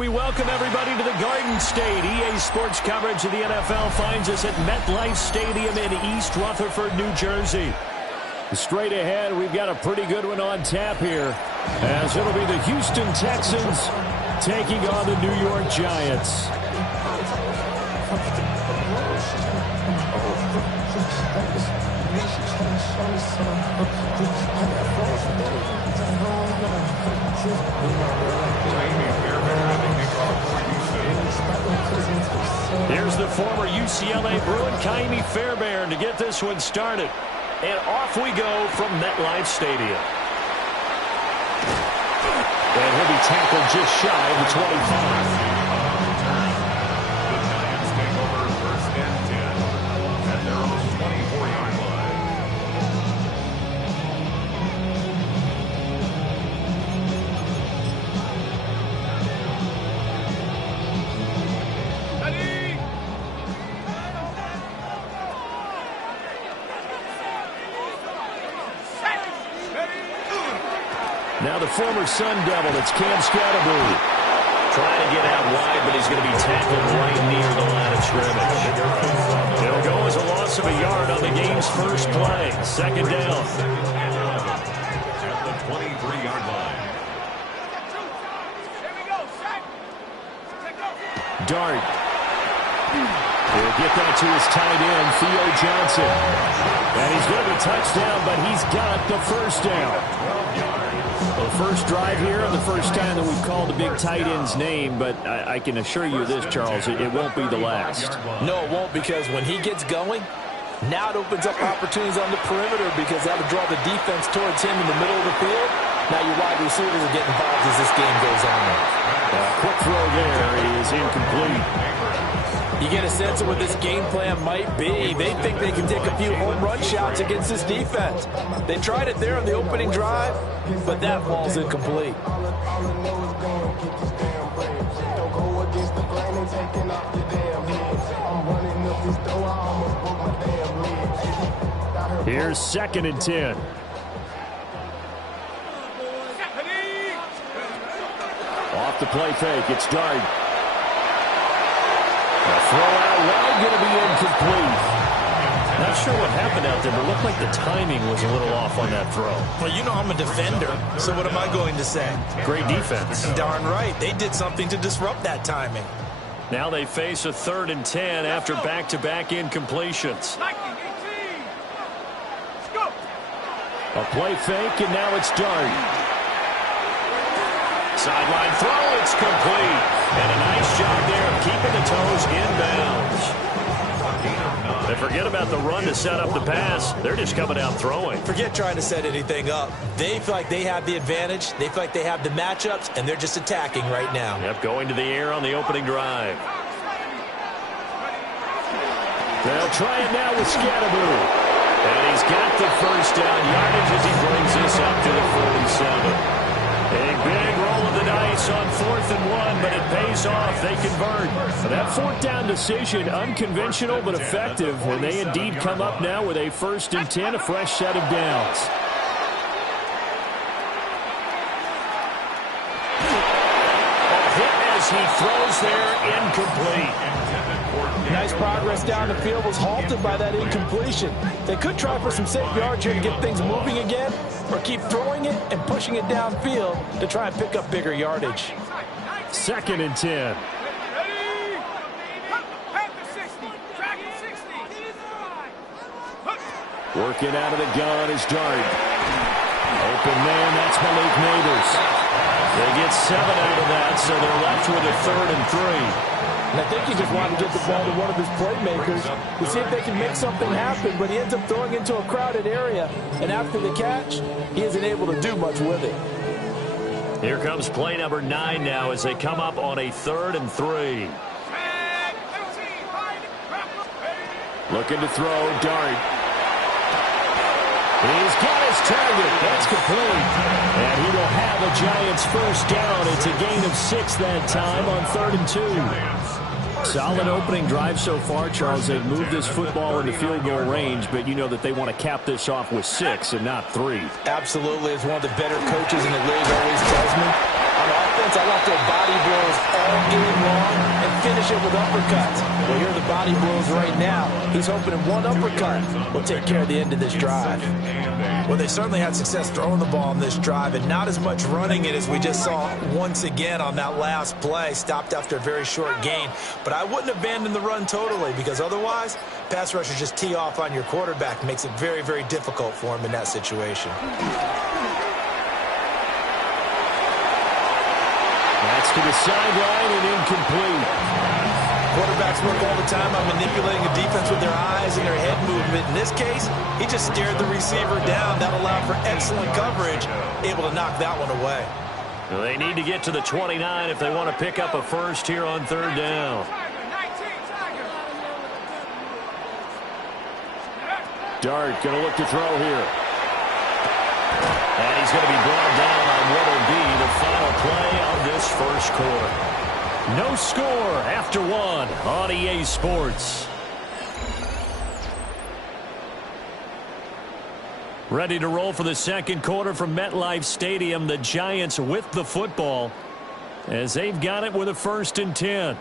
We welcome everybody to the Garden State. EA Sports coverage of the NFL finds us at MetLife Stadium in East Rutherford, New Jersey. Straight ahead, we've got a pretty good one on tap here, as it'll be the Houston Texans taking on the New York Giants. Here's the former UCLA Bruin, Ka'imi Fairbairn, to get this one started. And off we go from MetLife Stadium. And he'll be tackled just shy of the 25. The Giants take over first and 10 at their own 24-yard line. Now the former Sun Devil, it's Cam Scatterbury. Trying to get out wide, but he's going to be tackled right near the line of scrimmage. It'll go as a loss of a yard on the game's first play. Second down. At the 23-yard line. Dart. He'll get that to his tight end, Theo Johnson. And he's going to be touchdown, but he's got the first down. Well, the first drive here, and the first time that we've called the big tight end's name, but I can assure you this, Charles, it won't be the last. No, it won't, because when he gets going, now it opens up opportunities on the perimeter because that'll draw the defense towards him in the middle of the field. Now your wide receivers are getting involved as this game goes on. Quick throw there is incomplete. You get a sense of what this game plan might be. They think they can take a few home run shots against this defense. They tried it there on the opening drive, but that ball's incomplete. Here's 2nd and 10. Off the play fake, it's Dart. The throw out wide, going to be incomplete. Not sure what happened out there, but it looked like the timing was a little off on that throw. Well, you know I'm a defender, so what am I going to say? Great defense. Darn right. They did something to disrupt that timing. Now they face a 3rd and 10 after back-to-back incompletions. A play fake, and now it's Dart. Sideline throw, it's complete. And a nice job there of keeping the toes inbounds. They forget about the run to set up the pass. They're just coming out throwing. Forget trying to set anything up. They feel like they have the advantage. They feel like they have the matchups, and they're just attacking right now. Yep, going to the air on the opening drive. They'll try it now with Scatterbury. And he's got the first down yardage as he brings this up to the 47. A big roll of the dice on 4th and 1, but it pays off. They convert. That 4th down decision, unconventional but effective, and they indeed come up now with a 1st and 10, a fresh set of downs. A hit as he throws there, incomplete. Nice progress down the field, was halted by that incompletion. They could try for some safe yards here to get things moving again, or keep throwing it and pushing it downfield to try and pick up bigger yardage. 2nd and 10. Working out of the gun is Dart. Open man, that's Malik Neighbors. They get 7 out of that, so they're left with a 3rd and 3. And I think he just wanted to get the ball to one of his playmakers to see if they can make something happen, but he ends up throwing into a crowded area. And after the catch, he isn't able to do much with it. Here comes play number 9 now as they come up on a 3rd and 3. Looking to throw, Dart. He's got his target. That's complete. And he will have a Giants first down. It's a gain of 6 that time on 3rd and 2. Solid opening drive so far, Charles. They've moved this football into field goal range, but you know that they want to cap this off with 6 and not 3. Absolutely. As one of the better coaches in the league always tells me, on offense, defense, I like their body blows all game long and finish it with uppercuts. Well, here are the body blows right now. He's hoping in one uppercut will take care of the end of this drive. Well, they certainly had success throwing the ball on this drive and not as much running it as we just saw once again on that last play. Stopped after a very short gain. But I wouldn't abandon the run totally because otherwise, pass rushers just tee off on your quarterback. Makes it very, very difficult for him in that situation. That's to the sideline and incomplete. Quarterbacks work all the time on manipulating the defense with their eyes and their head movement. In this case, he just stared the receiver down. That allowed for excellent coverage, able to knock that one away. Well, they need to get to the 29 if they want to pick up a first here on third down. Dart going to look to throw here. And he's going to be brought down on what will be the final play of this first quarter. No score after one on EA Sports. Ready to roll for the second quarter from MetLife Stadium. The Giants with the football as they've got it with a 1st and 10.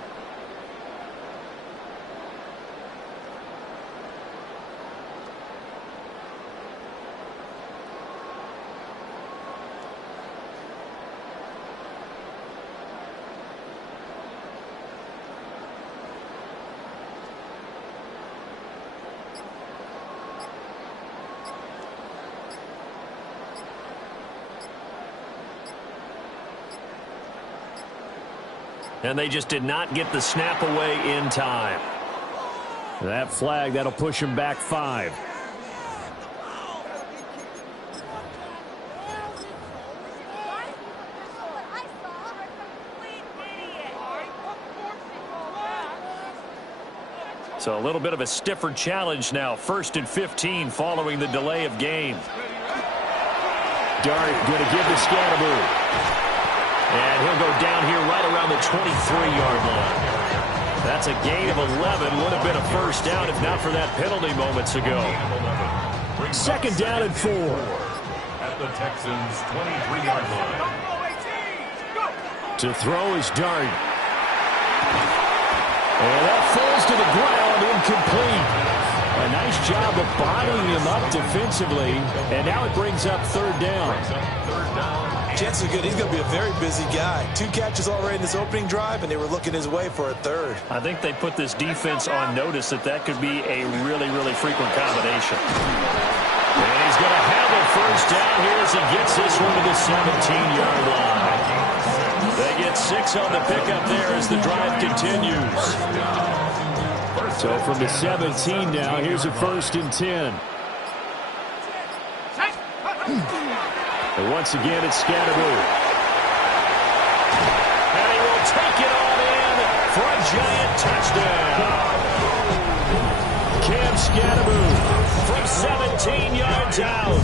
And they just did not get the snap away in time. That flag, that'll push him back 5. So a little bit of a stiffer challenge now. 1st and 15 following the delay of game. Dart going to give to Scatterbo. And he'll go down here right around the 23-yard line. That's a gain of 11. Would have been a first down if not for that penalty moments ago. 2nd down and 4. At the Texans' 23-yard line. To throw is Dart. And that falls to the ground, incomplete. A nice job of bodying him up defensively. And now it brings up 3rd down. Chances are good. He's going to be a very busy guy. 2 catches already in this opening drive, and they were looking his way for a 3rd. I think they put this defense on notice that could be a really, really frequent combination. And he's going to have a first down here as he gets this one to the 17-yard line. They get 6 on the pickup there as the drive continues. So from the 17 now, here's a 1st and 10. And once again, it's Scatterbo. And he will take it on in for a Giant touchdown. Cam Scatterbo from 17 yards out.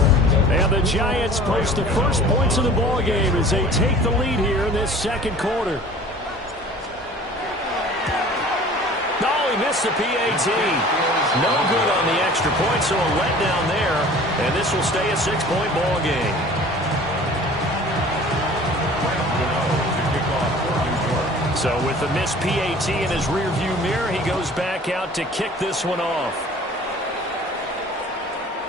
And the Giants post the first points of the ball game as they take the lead here in this second quarter. Oh, he missed the PAT. No good on the extra point, so a letdown there. And this will stay a 6-point ball game. So with the missed PAT in his rearview mirror, he goes back out to kick this one off.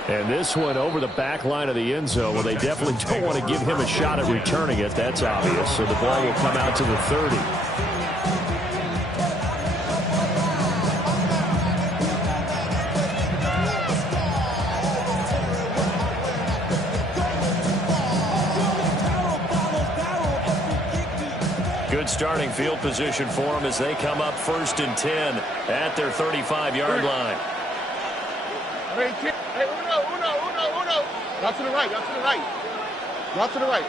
And this one over the back line of the end zone. Well, they definitely don't want to give him a shot at returning it. That's obvious. So the ball will come out to the 30. Good starting field position for them as they come up 1st and 10 at their 35-yard line. Hey, uno. Out to the right, out to the right. Out to the right.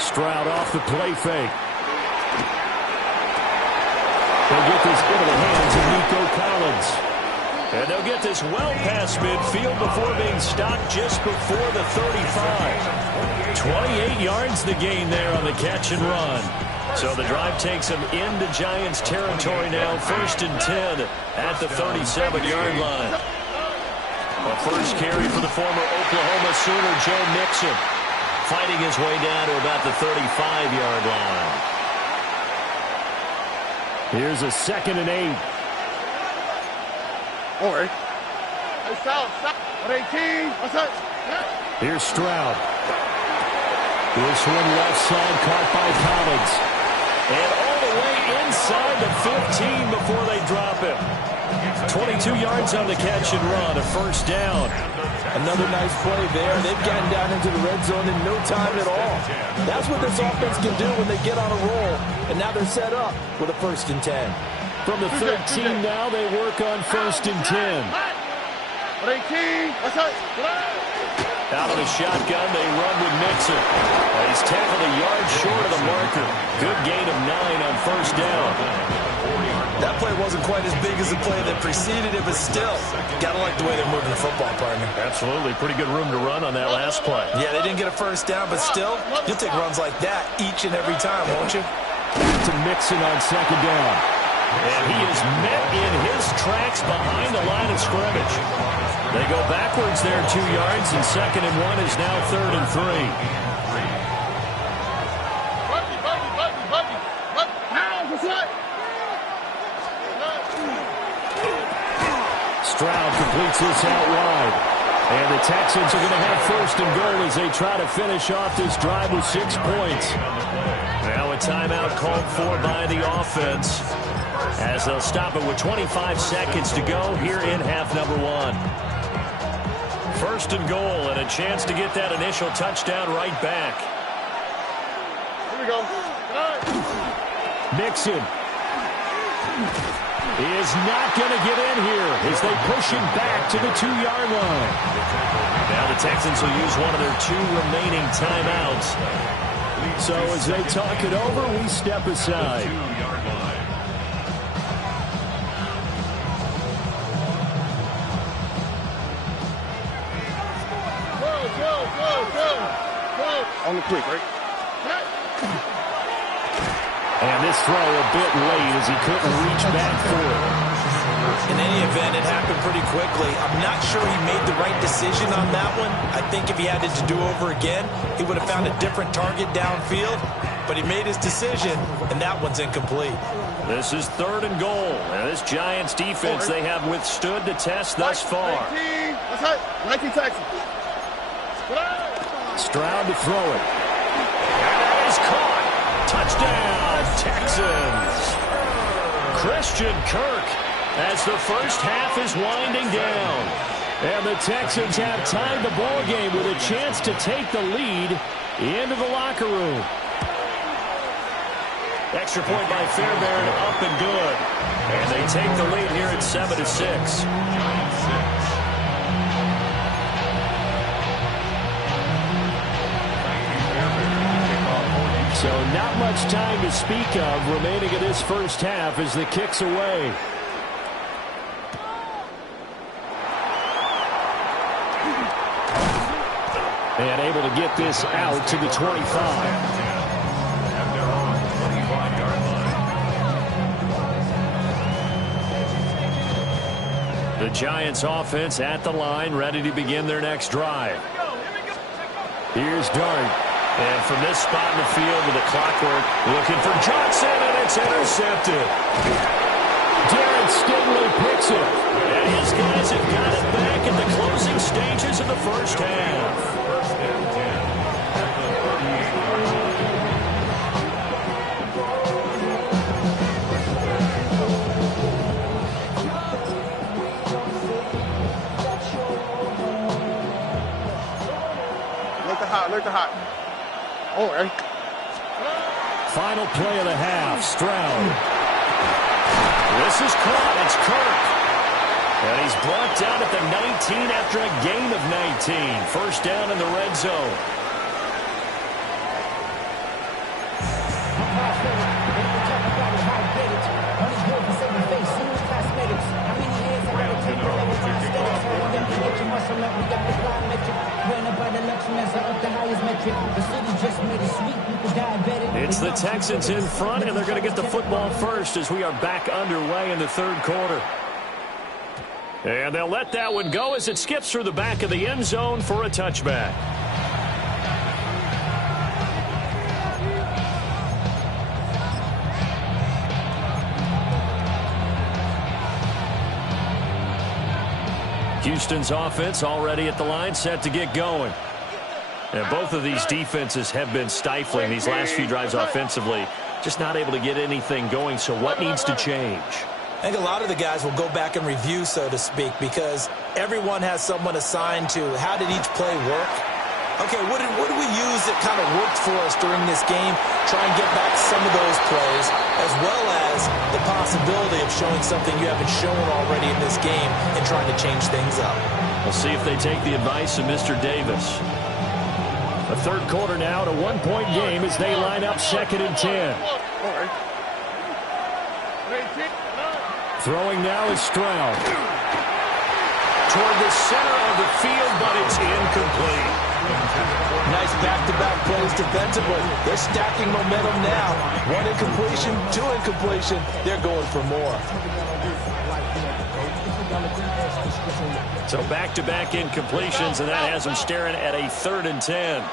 Stroud off the play fake. They'll get this into the hands of Nico Collins. And they'll get this well past midfield before being stopped just before the 35. 28 yards the gain there on the catch and run. So the drive takes them into Giants territory now. 1st and 10 at the 37-yard line. A first carry for the former Oklahoma Sooner, Joe Mixon, fighting his way down to about the 35-yard line. Here's a 2nd and 8. All right. Hey, stop. 18. What's up? Here's Stroud. This one left side caught by Collins. And all the way inside the 15 before they drop him. 22 yards on the catch and run, a first down. Another nice play there. They've gotten down into the red zone in no time at all. That's what this offense can do when they get on a roll. And now they're set up with a 1st and 10. From the 13 now, they work on 1st and 10. 18. What's up? Out of the shotgun, they run with Mixon. He's tackled a yard short of the marker. Good gain of 9 on 1st down. That play wasn't quite as big as the play that preceded it, but still, gotta like the way they're moving the football, partner. Absolutely. Pretty good room to run on that last play. Yeah, they didn't get a 1st down, but still, you'll take runs like that each and every time, won't you? To Mixon on 2nd down. And he is met in his tracks behind the line of scrimmage. They go backwards there 2 yards, and 2nd and 1 is now 3rd and 3. Stroud completes this out wide. And the Texans are going to have 1st and goal as they try to finish off this drive with 6 points. Now a timeout called for by the offense, as they'll stop it with 25 seconds to go here in half number 1. 1st and goal, and a chance to get that initial touchdown right back. Here we go. Mixon is not going to get in here as they push him back to the 2-yard line. Now the Texans will use one of their 2 remaining timeouts. So as they talk it over, we step aside. Go. On the quick, right? And this throw a bit late as he couldn't reach back for it. In any event, it happened pretty quickly. I'm not sure he made the right decision on that one. I think if he had it to do over again, he would have found a different target downfield. But he made his decision, and that one's incomplete. This is 3rd and goal. And this Giants defense, they have withstood the test thus far. 19. What's up? 19 Texans. Stroud to throw it. And that is caught. Touchdown, Texans. Christian Kirk as the first half is winding down. And the Texans have tied the ball game with a chance to take the lead into the locker room. Extra point by Fairbairn, up and good. And they take the lead here at 7-6. So not much time to speak of remaining in this first half as the kick's away. And able to get this out to the 25. The Giants offense at the line, ready to begin their next drive. Here's Dart. And from this spot in the field with the clockwork, looking for Johnson, and it's intercepted. Darren Stingley picks it. And his guys have got it back in the closing stages of the first half. Look the hot. Oh, right. Final play of the half, Stroud. This is caught. It's Kirk. And he's brought down at the 19 after a gain of 19. First down in the red zone. It's the Texans in front, and they're going to get the football first as we are back underway in the third quarter. And they'll let that one go as it skips through the back of the end zone for a touchback. Houston's offense already at the line, set to get going. And both of these defenses have been stifling these last few drives offensively. Just not able to get anything going, so what needs to change? I think a lot of the guys will go back and review, so to speak, because everyone has someone assigned to how did each play work. Okay, what did we use that kind of worked for us during this game? Try and get back some of those plays, as well as the possibility of showing something you haven't shown already in this game and trying to change things up. We'll see if they take the advice of Mr. Davis. The third quarter now, a one-point game as they line up 2nd and 10. Throwing now is Stroud. Toward the center of the field, but it's incomplete. Nice back-to-back plays defensively. They're stacking momentum now. One incompletion, two incompletion. They're going for more. So back-to-back incompletions, and that has them staring at a 3rd and 10.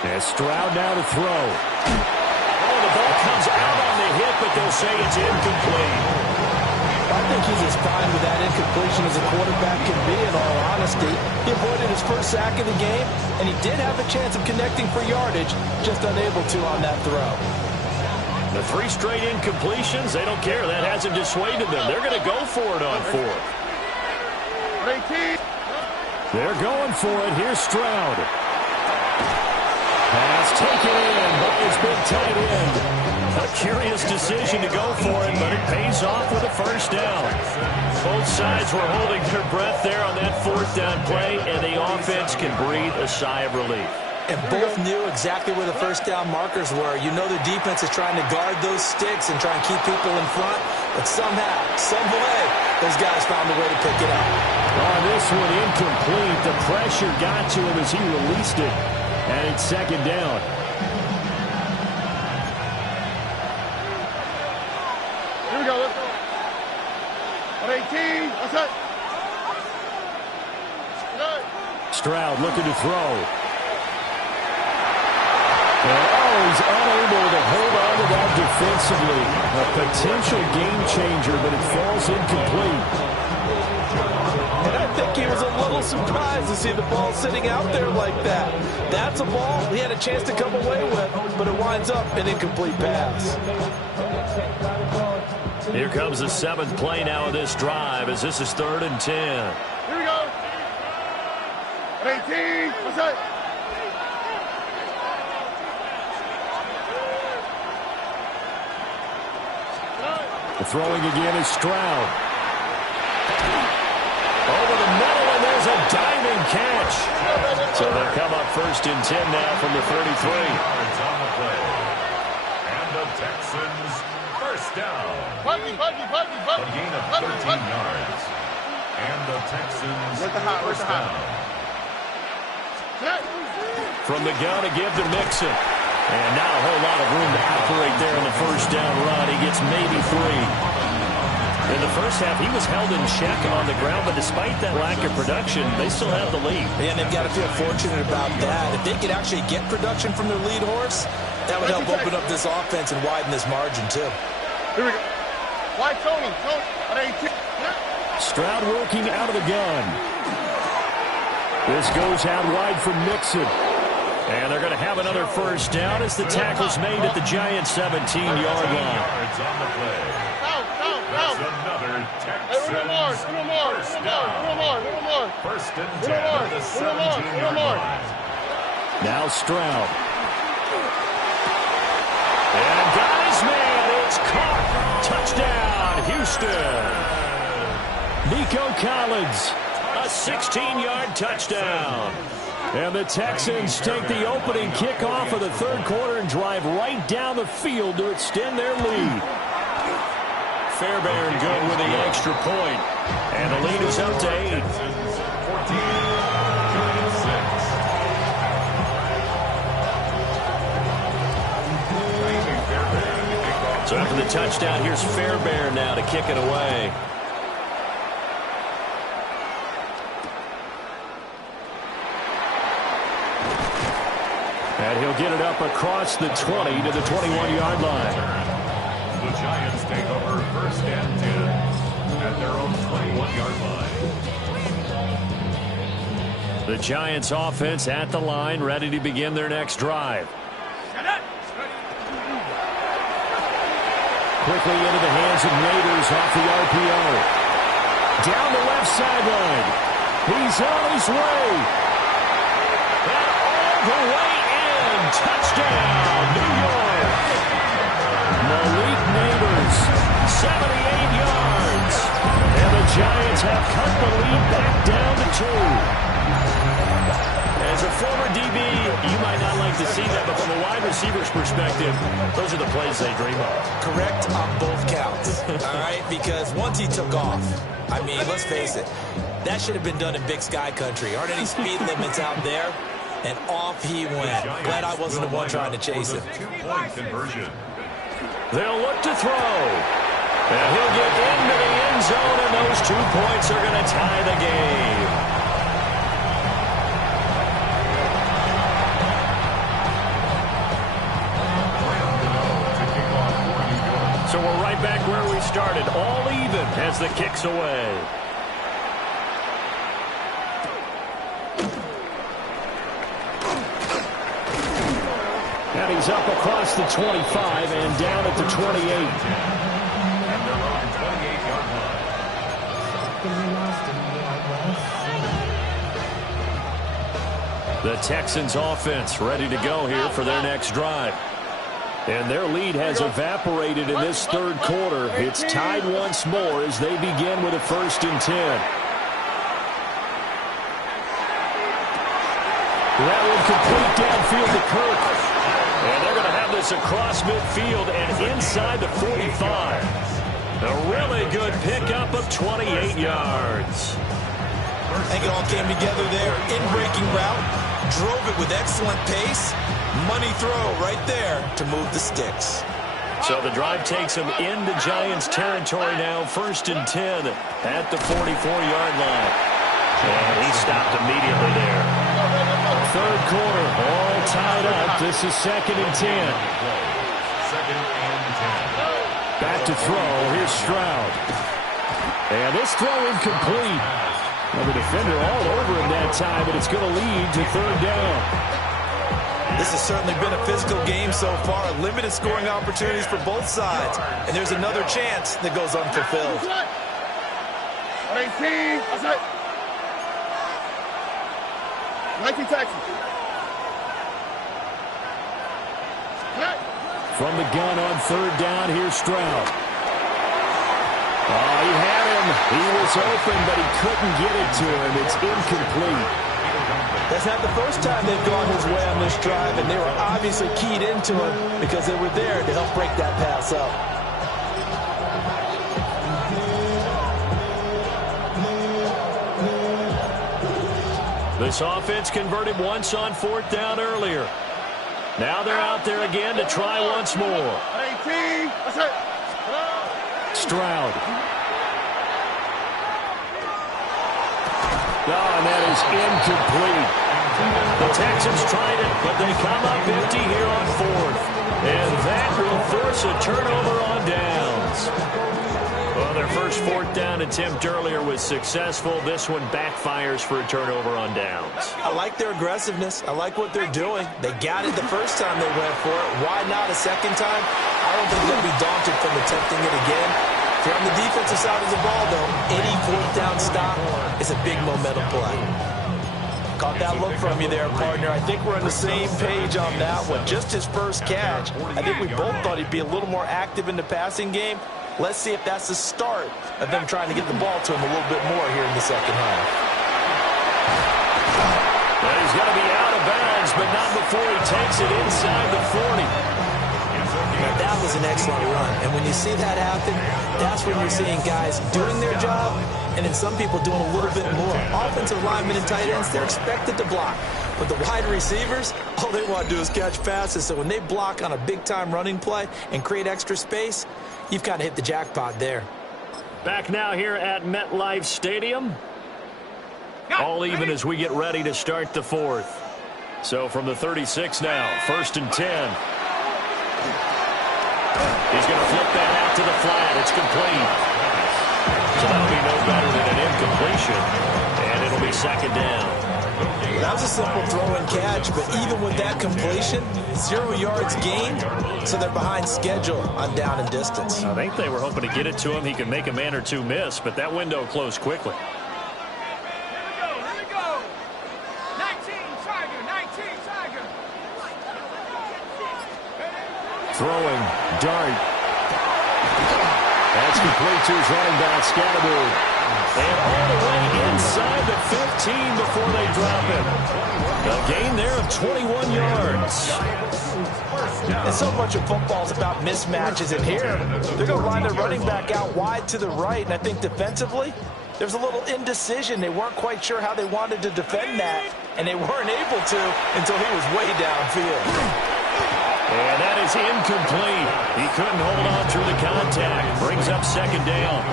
And Stroud now to throw. Oh, the ball comes out on the hit, but they'll say it's incomplete. I think he's as fine with that incompletion as a quarterback can be, in all honesty. He avoided his first sack of the game, and he did have a chance of connecting for yardage, just unable to on that throw. The 3 straight incompletions, they don't care. That hasn't dissuaded them. They're going to go for it on 4th. They're going for it. Here's Stroud. Pass taken in by his big tight end. A curious decision to go for it, but it pays off with a first down. Both sides were holding their breath there on that 4th down play, and the offense can breathe a sigh of relief. And both knew exactly where the first down markers were. You know the defense is trying to guard those sticks and try and keep people in front, but somehow, some way, those guys found a way to pick it up. On this one, incomplete. The pressure got to him as he released it, and it's 2nd down. Here we go. Let's go. 18. That's it. Stroud looking to throw. And, he's unable to hold on to that defensively. A potential game changer, but it falls incomplete. And I think he was a little surprised to see the ball sitting out there like that. That's a ball he had a chance to come away with, but it winds up an incomplete pass. Here comes the 7th play now of this drive as this is 3rd and 10. Here we go. 18. What's that? Throwing again is Stroud. Over the middle, and there's a diving catch. So they'll come up 1st and 10 now from the 33. Yards on the play. And the Texans first down. A gain of 13 yards. And the Texans first down. From the gun to give to Mixon. And not a whole lot of room to operate there in the first down run. He gets maybe 3. In the first half, he was held in check on the ground, but despite that lack of production, they still have the lead. And they've got to feel fortunate about that. If they could actually get production from their lead horse, that would help open up this offense and widen this margin, too. Here we go. Why Tony? Stroud working out of the gun. This goes out wide from Mixon. And they're going to have another first down as the tackle's made at the Giants' 17-yard line. Yards on the play. That's another Texans first down. 1st and 10 at the 17-yard line. Now Stroud. And got his man. It's caught. Touchdown, Houston. Nico Collins, a 16-yard touchdown. And the Texans take the opening kickoff of the 3rd quarter and drive right down the field to extend their lead. Fairbairn good with the extra point. And the lead is up to 8. 14-6. So after the touchdown, here's Fairbairn now to kick it away. And he'll get it up across the 20 to the 21-yard line. The Giants take over first and 10 at their own 21-yard line. The Giants offense at the line, ready to begin their next drive. Quickly into the hands of Neighbors off the RPO. Down the left sideline. He's on his way. And all the way in. Touchdown, New York. Malik Neighbors, 78 yards. And the Giants have cut the lead back down to 2. As a former DB, you might not like to see that, but from a wide receiver's perspective, those are the plays they dream of. Correct on both counts, all right? Because once he took off, I mean, let's face it, that should have been done in Big Sky Country. Aren't any speed limits out there? And off he went. Glad I wasn't the one trying to chase him. Two-point conversion. They'll look to throw. And he'll get into the end zone, and those 2 points are going to tie the game. So we're right back where we started, all even as the kick's away. And he's up across the 25 and down at the 28. And their own 28-yard line. The Texans offense ready to go here for their next drive. And their lead has evaporated in this third quarter. It's tied once more as they begin with a 1st and 10. That one complete downfield to Kirk. And they're going to have this across midfield and inside the 45. A really good pickup of 28 yards. I think it all came together there. In-breaking route. Drove it with excellent pace. Money throw right there to move the sticks. So the drive takes them into Giants territory now. 1st and 10 at the 44-yard line. And he stopped immediately there. Third quarter, all tied up. This is 2nd and 10. 2nd and 10. Back to throw. Here's Stroud. And this throw incomplete. Well, the defender all over him that time, but it's going to lead to 3rd down. This has certainly been a physical game so far. Limited scoring opportunities for both sides. And there's another chance that goes unfulfilled. 18. That's it. 19 Texans. From the gun on 3rd down, here's Stroud. Oh, he had him. He was open, but he couldn't get it to him. It's incomplete. That's not the first time they've gone his way on this drive, and they were obviously keyed into him because they were there to help break that pass up. This offense converted once on 4th down earlier. Now they're out there again to try once more. 18. That's it. Stroud. Oh, and that is incomplete. The Texans tried it, but they come up empty here on 4th. And that will force a turnover on downs. Well, their first 4th down attempt earlier was successful. This one backfires for a turnover on downs. I like their aggressiveness. I like what they're doing. They got it the first time they went for it. Why not a second time? I don't think they'll be daunted from attempting it again. If you're on the defensive side of the ball, though, any 4th down stop is a big momentum play. Caught that look from you there, partner. I think we're on the same page on that one. Just his first catch. I think we both thought he'd be a little more active in the passing game. Let's see if that's the start of them trying to get the ball to him a little bit more here in the second half. Well, he's going to be out of bounds, but not before he takes it inside the 40. Now, that was an excellent run. And when you see that happen, that's when you're seeing guys doing their job and then some people doing a little bit more. Offensive linemen and tight ends, they're expected to block. But the wide receivers, all they want to do is catch passes. So when they block on a big-time running play and create extra space, you've got to hit the jackpot there. Back now here at MetLife Stadium. All even as we get ready to start the fourth. So from the 36 now, 1st and 10. He's going to flip that out to the flat. It's complete. So that'll be no better than an incompletion. And it'll be 2nd down. That was a simple throw and catch, but even with that completion, 0 yards gained, so they're behind schedule on down and distance. I think they were hoping to get it to him. He could make a man or two miss, but that window closed quickly. Here we go. 19 Tiger. Throwing, dart. That's complete to his running back, Scatterbo. And all the way inside the 15 before they drop him. A gain there of 21 yards. And so much of football is about mismatches. And here, they're going to line their running back out wide to the right. And I think defensively, there's a little indecision. They weren't quite sure how they wanted to defend that. And they weren't able to until he was way downfield. And that is incomplete. He couldn't hold on through the contact. Brings up 2nd down.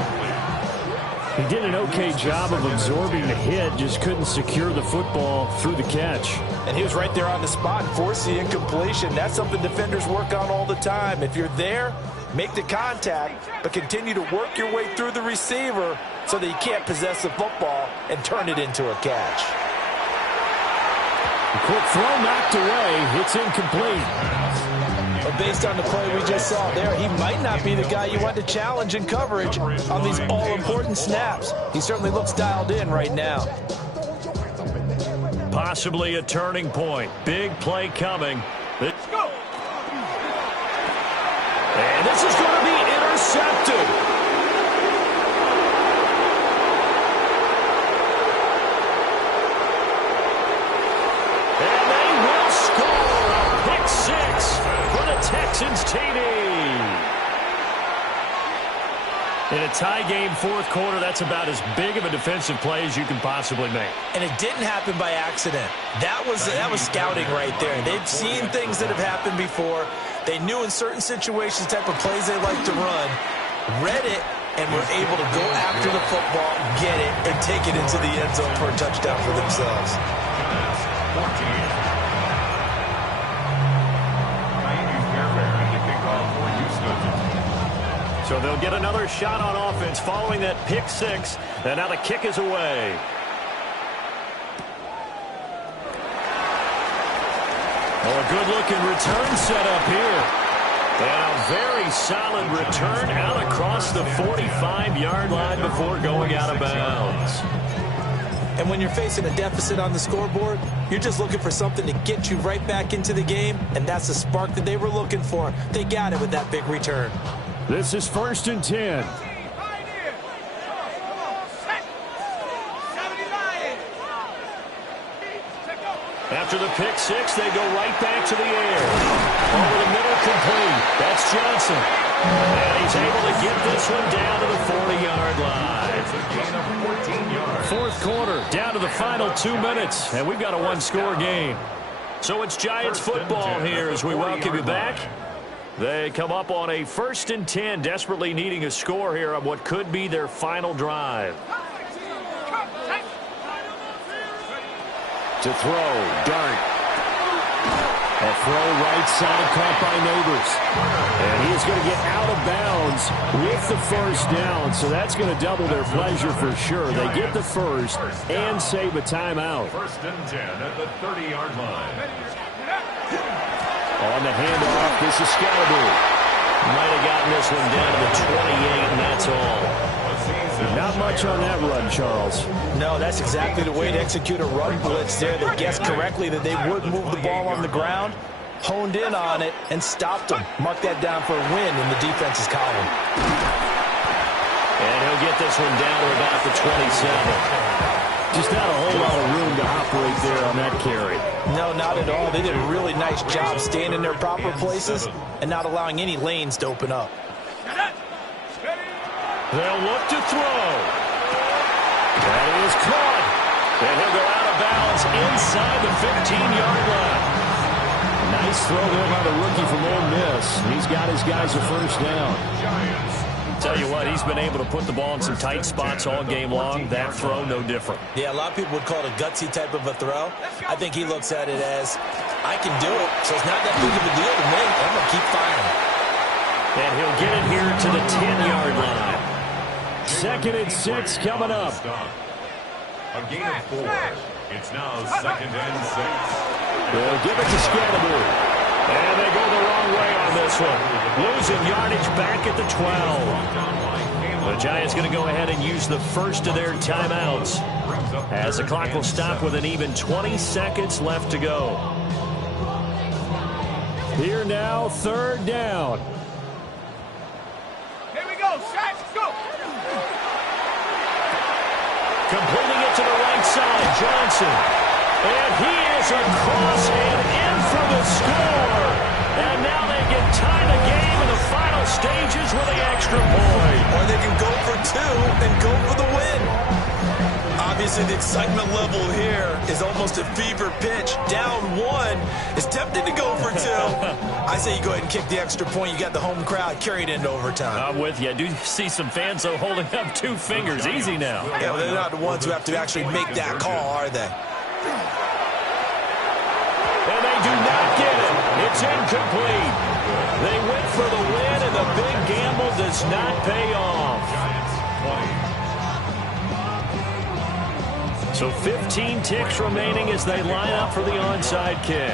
He did an okay job of absorbing the hit, just couldn't secure the football through the catch. And he was right there on the spot and forced the incompletion. That's something defenders work on all the time. If you're there, make the contact, but continue to work your way through the receiver so that you can't possess the football and turn it into a catch. A quick throw knocked away. It's incomplete. But based on the play we just saw there, he might not be the guy you want to challenge in coverage on these all-important snaps. He certainly looks dialed in right now. Possibly a turning point. Big play coming. Let's go. And this is going to be intercepted. Texans TD. In a tie game, 4th quarter, that's about as big of a defensive play as you can possibly make. And it didn't happen by accident. That was scouting right there. They've seen things that have happened before. They knew in certain situations the type of plays they like to run, read it, and were able to go after the football, get it, and take it into the end zone for a touchdown for themselves. 14. So they'll get another shot on offense following that pick 6. And now the kick is away. Oh, a good-looking return set up here. And a very solid return out across the 45-yard line before going out of bounds. And when you're facing a deficit on the scoreboard, you're just looking for something to get you right back into the game, and that's the spark that they were looking for. They got it with that big return. This is 1st and 10. After the pick 6, they go right back to the air. Over the middle, complete. That's Johnson. And he's able to get this one down to the 40-yard line. It's a gain of 14 yards. 4th quarter, down to the final 2 minutes, and we've got a one-score game. So it's Giants football here as we welcome you back. They come up on a 1st and 10, desperately needing a score here on what could be their final drive. To throw, Dart. A throw right side caught by Neighbors. And he's going to get out of bounds with the 1st down, so that's going to double their pleasure for sure. They get the 1st and save a timeout. 1st and 10 at the 30-yard line. On the handoff, this is Scalaboo. Might have gotten this one down to the 28, and that's all. Not much on that run, Charles. No, that's exactly the way to execute a run blitz there. They guessed correctly that they would move the ball on the ground, honed in on it, and stopped them. Mark that down for a win in the defense's column. And he'll get this one down to about the 27. Just not a whole lot of room to operate there on that carry. No, not at all. They did a really nice job staying in their proper places and not allowing any lanes to open up. They'll look to throw. That is caught. And he'll go out of bounds inside the 15-yard line. Nice throw there by the rookie from Ole Miss. He's got his guys a first down. Tell you what, he's been able to put the ball in some tight spots all game long. That throw, no different. Yeah, a lot of people would call it a gutsy type of a throw. I think he looks at it as, I can do it, so it's not that big of a deal to me. I'm going to keep firing. And he'll get it here to the 10-yard line. 2nd and 6 coming up. A gain of 4. It's now 2nd and 6. They'll give it to Scatterbury. And they go the wrong way on this one. Losing yardage back at the 12. The Giants going to go ahead and use the first of their timeouts, as the clock will stop with an even 20 seconds left to go. Here now, 3rd down. Here we go, Shaq, go! Completing it to the right side, Johnson. And he is across and in for the score. And now they can tie the game in the final stages with the extra point. Or they can go for 2 and go for the win. Obviously, the excitement level here is almost a fever pitch. Down 1. It's tempted to go for 2. I say you go ahead and kick the extra point. You got the home crowd carried into overtime. I'm with you. I do see some fans, though, holding up 2 fingers. Easy now. Yeah, well, they're not the ones who have to actually make that call, are they? And they do not get it. It's incomplete. They went for the win, and the big gamble does not pay off. So 15 ticks remaining as they line up for the onside kick.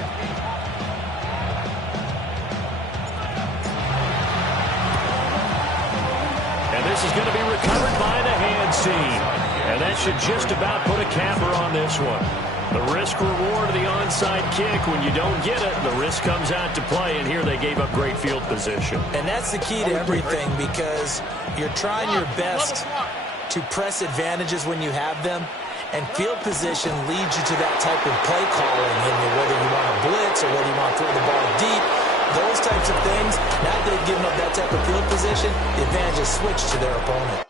And this is going to be recovered by the hands team. And that should just about put a capper on this one. The risk-reward of the onside kick, when you don't get it, the risk comes out to play, and here they gave up great field position. And that's the key to everything, because you're trying your best to press advantages when you have them, and field position leads you to that type of play calling, and whether you want to blitz or whether you want to throw the ball deep, those types of things. Now they've given up that type of field position, the advantage is switched to their opponent.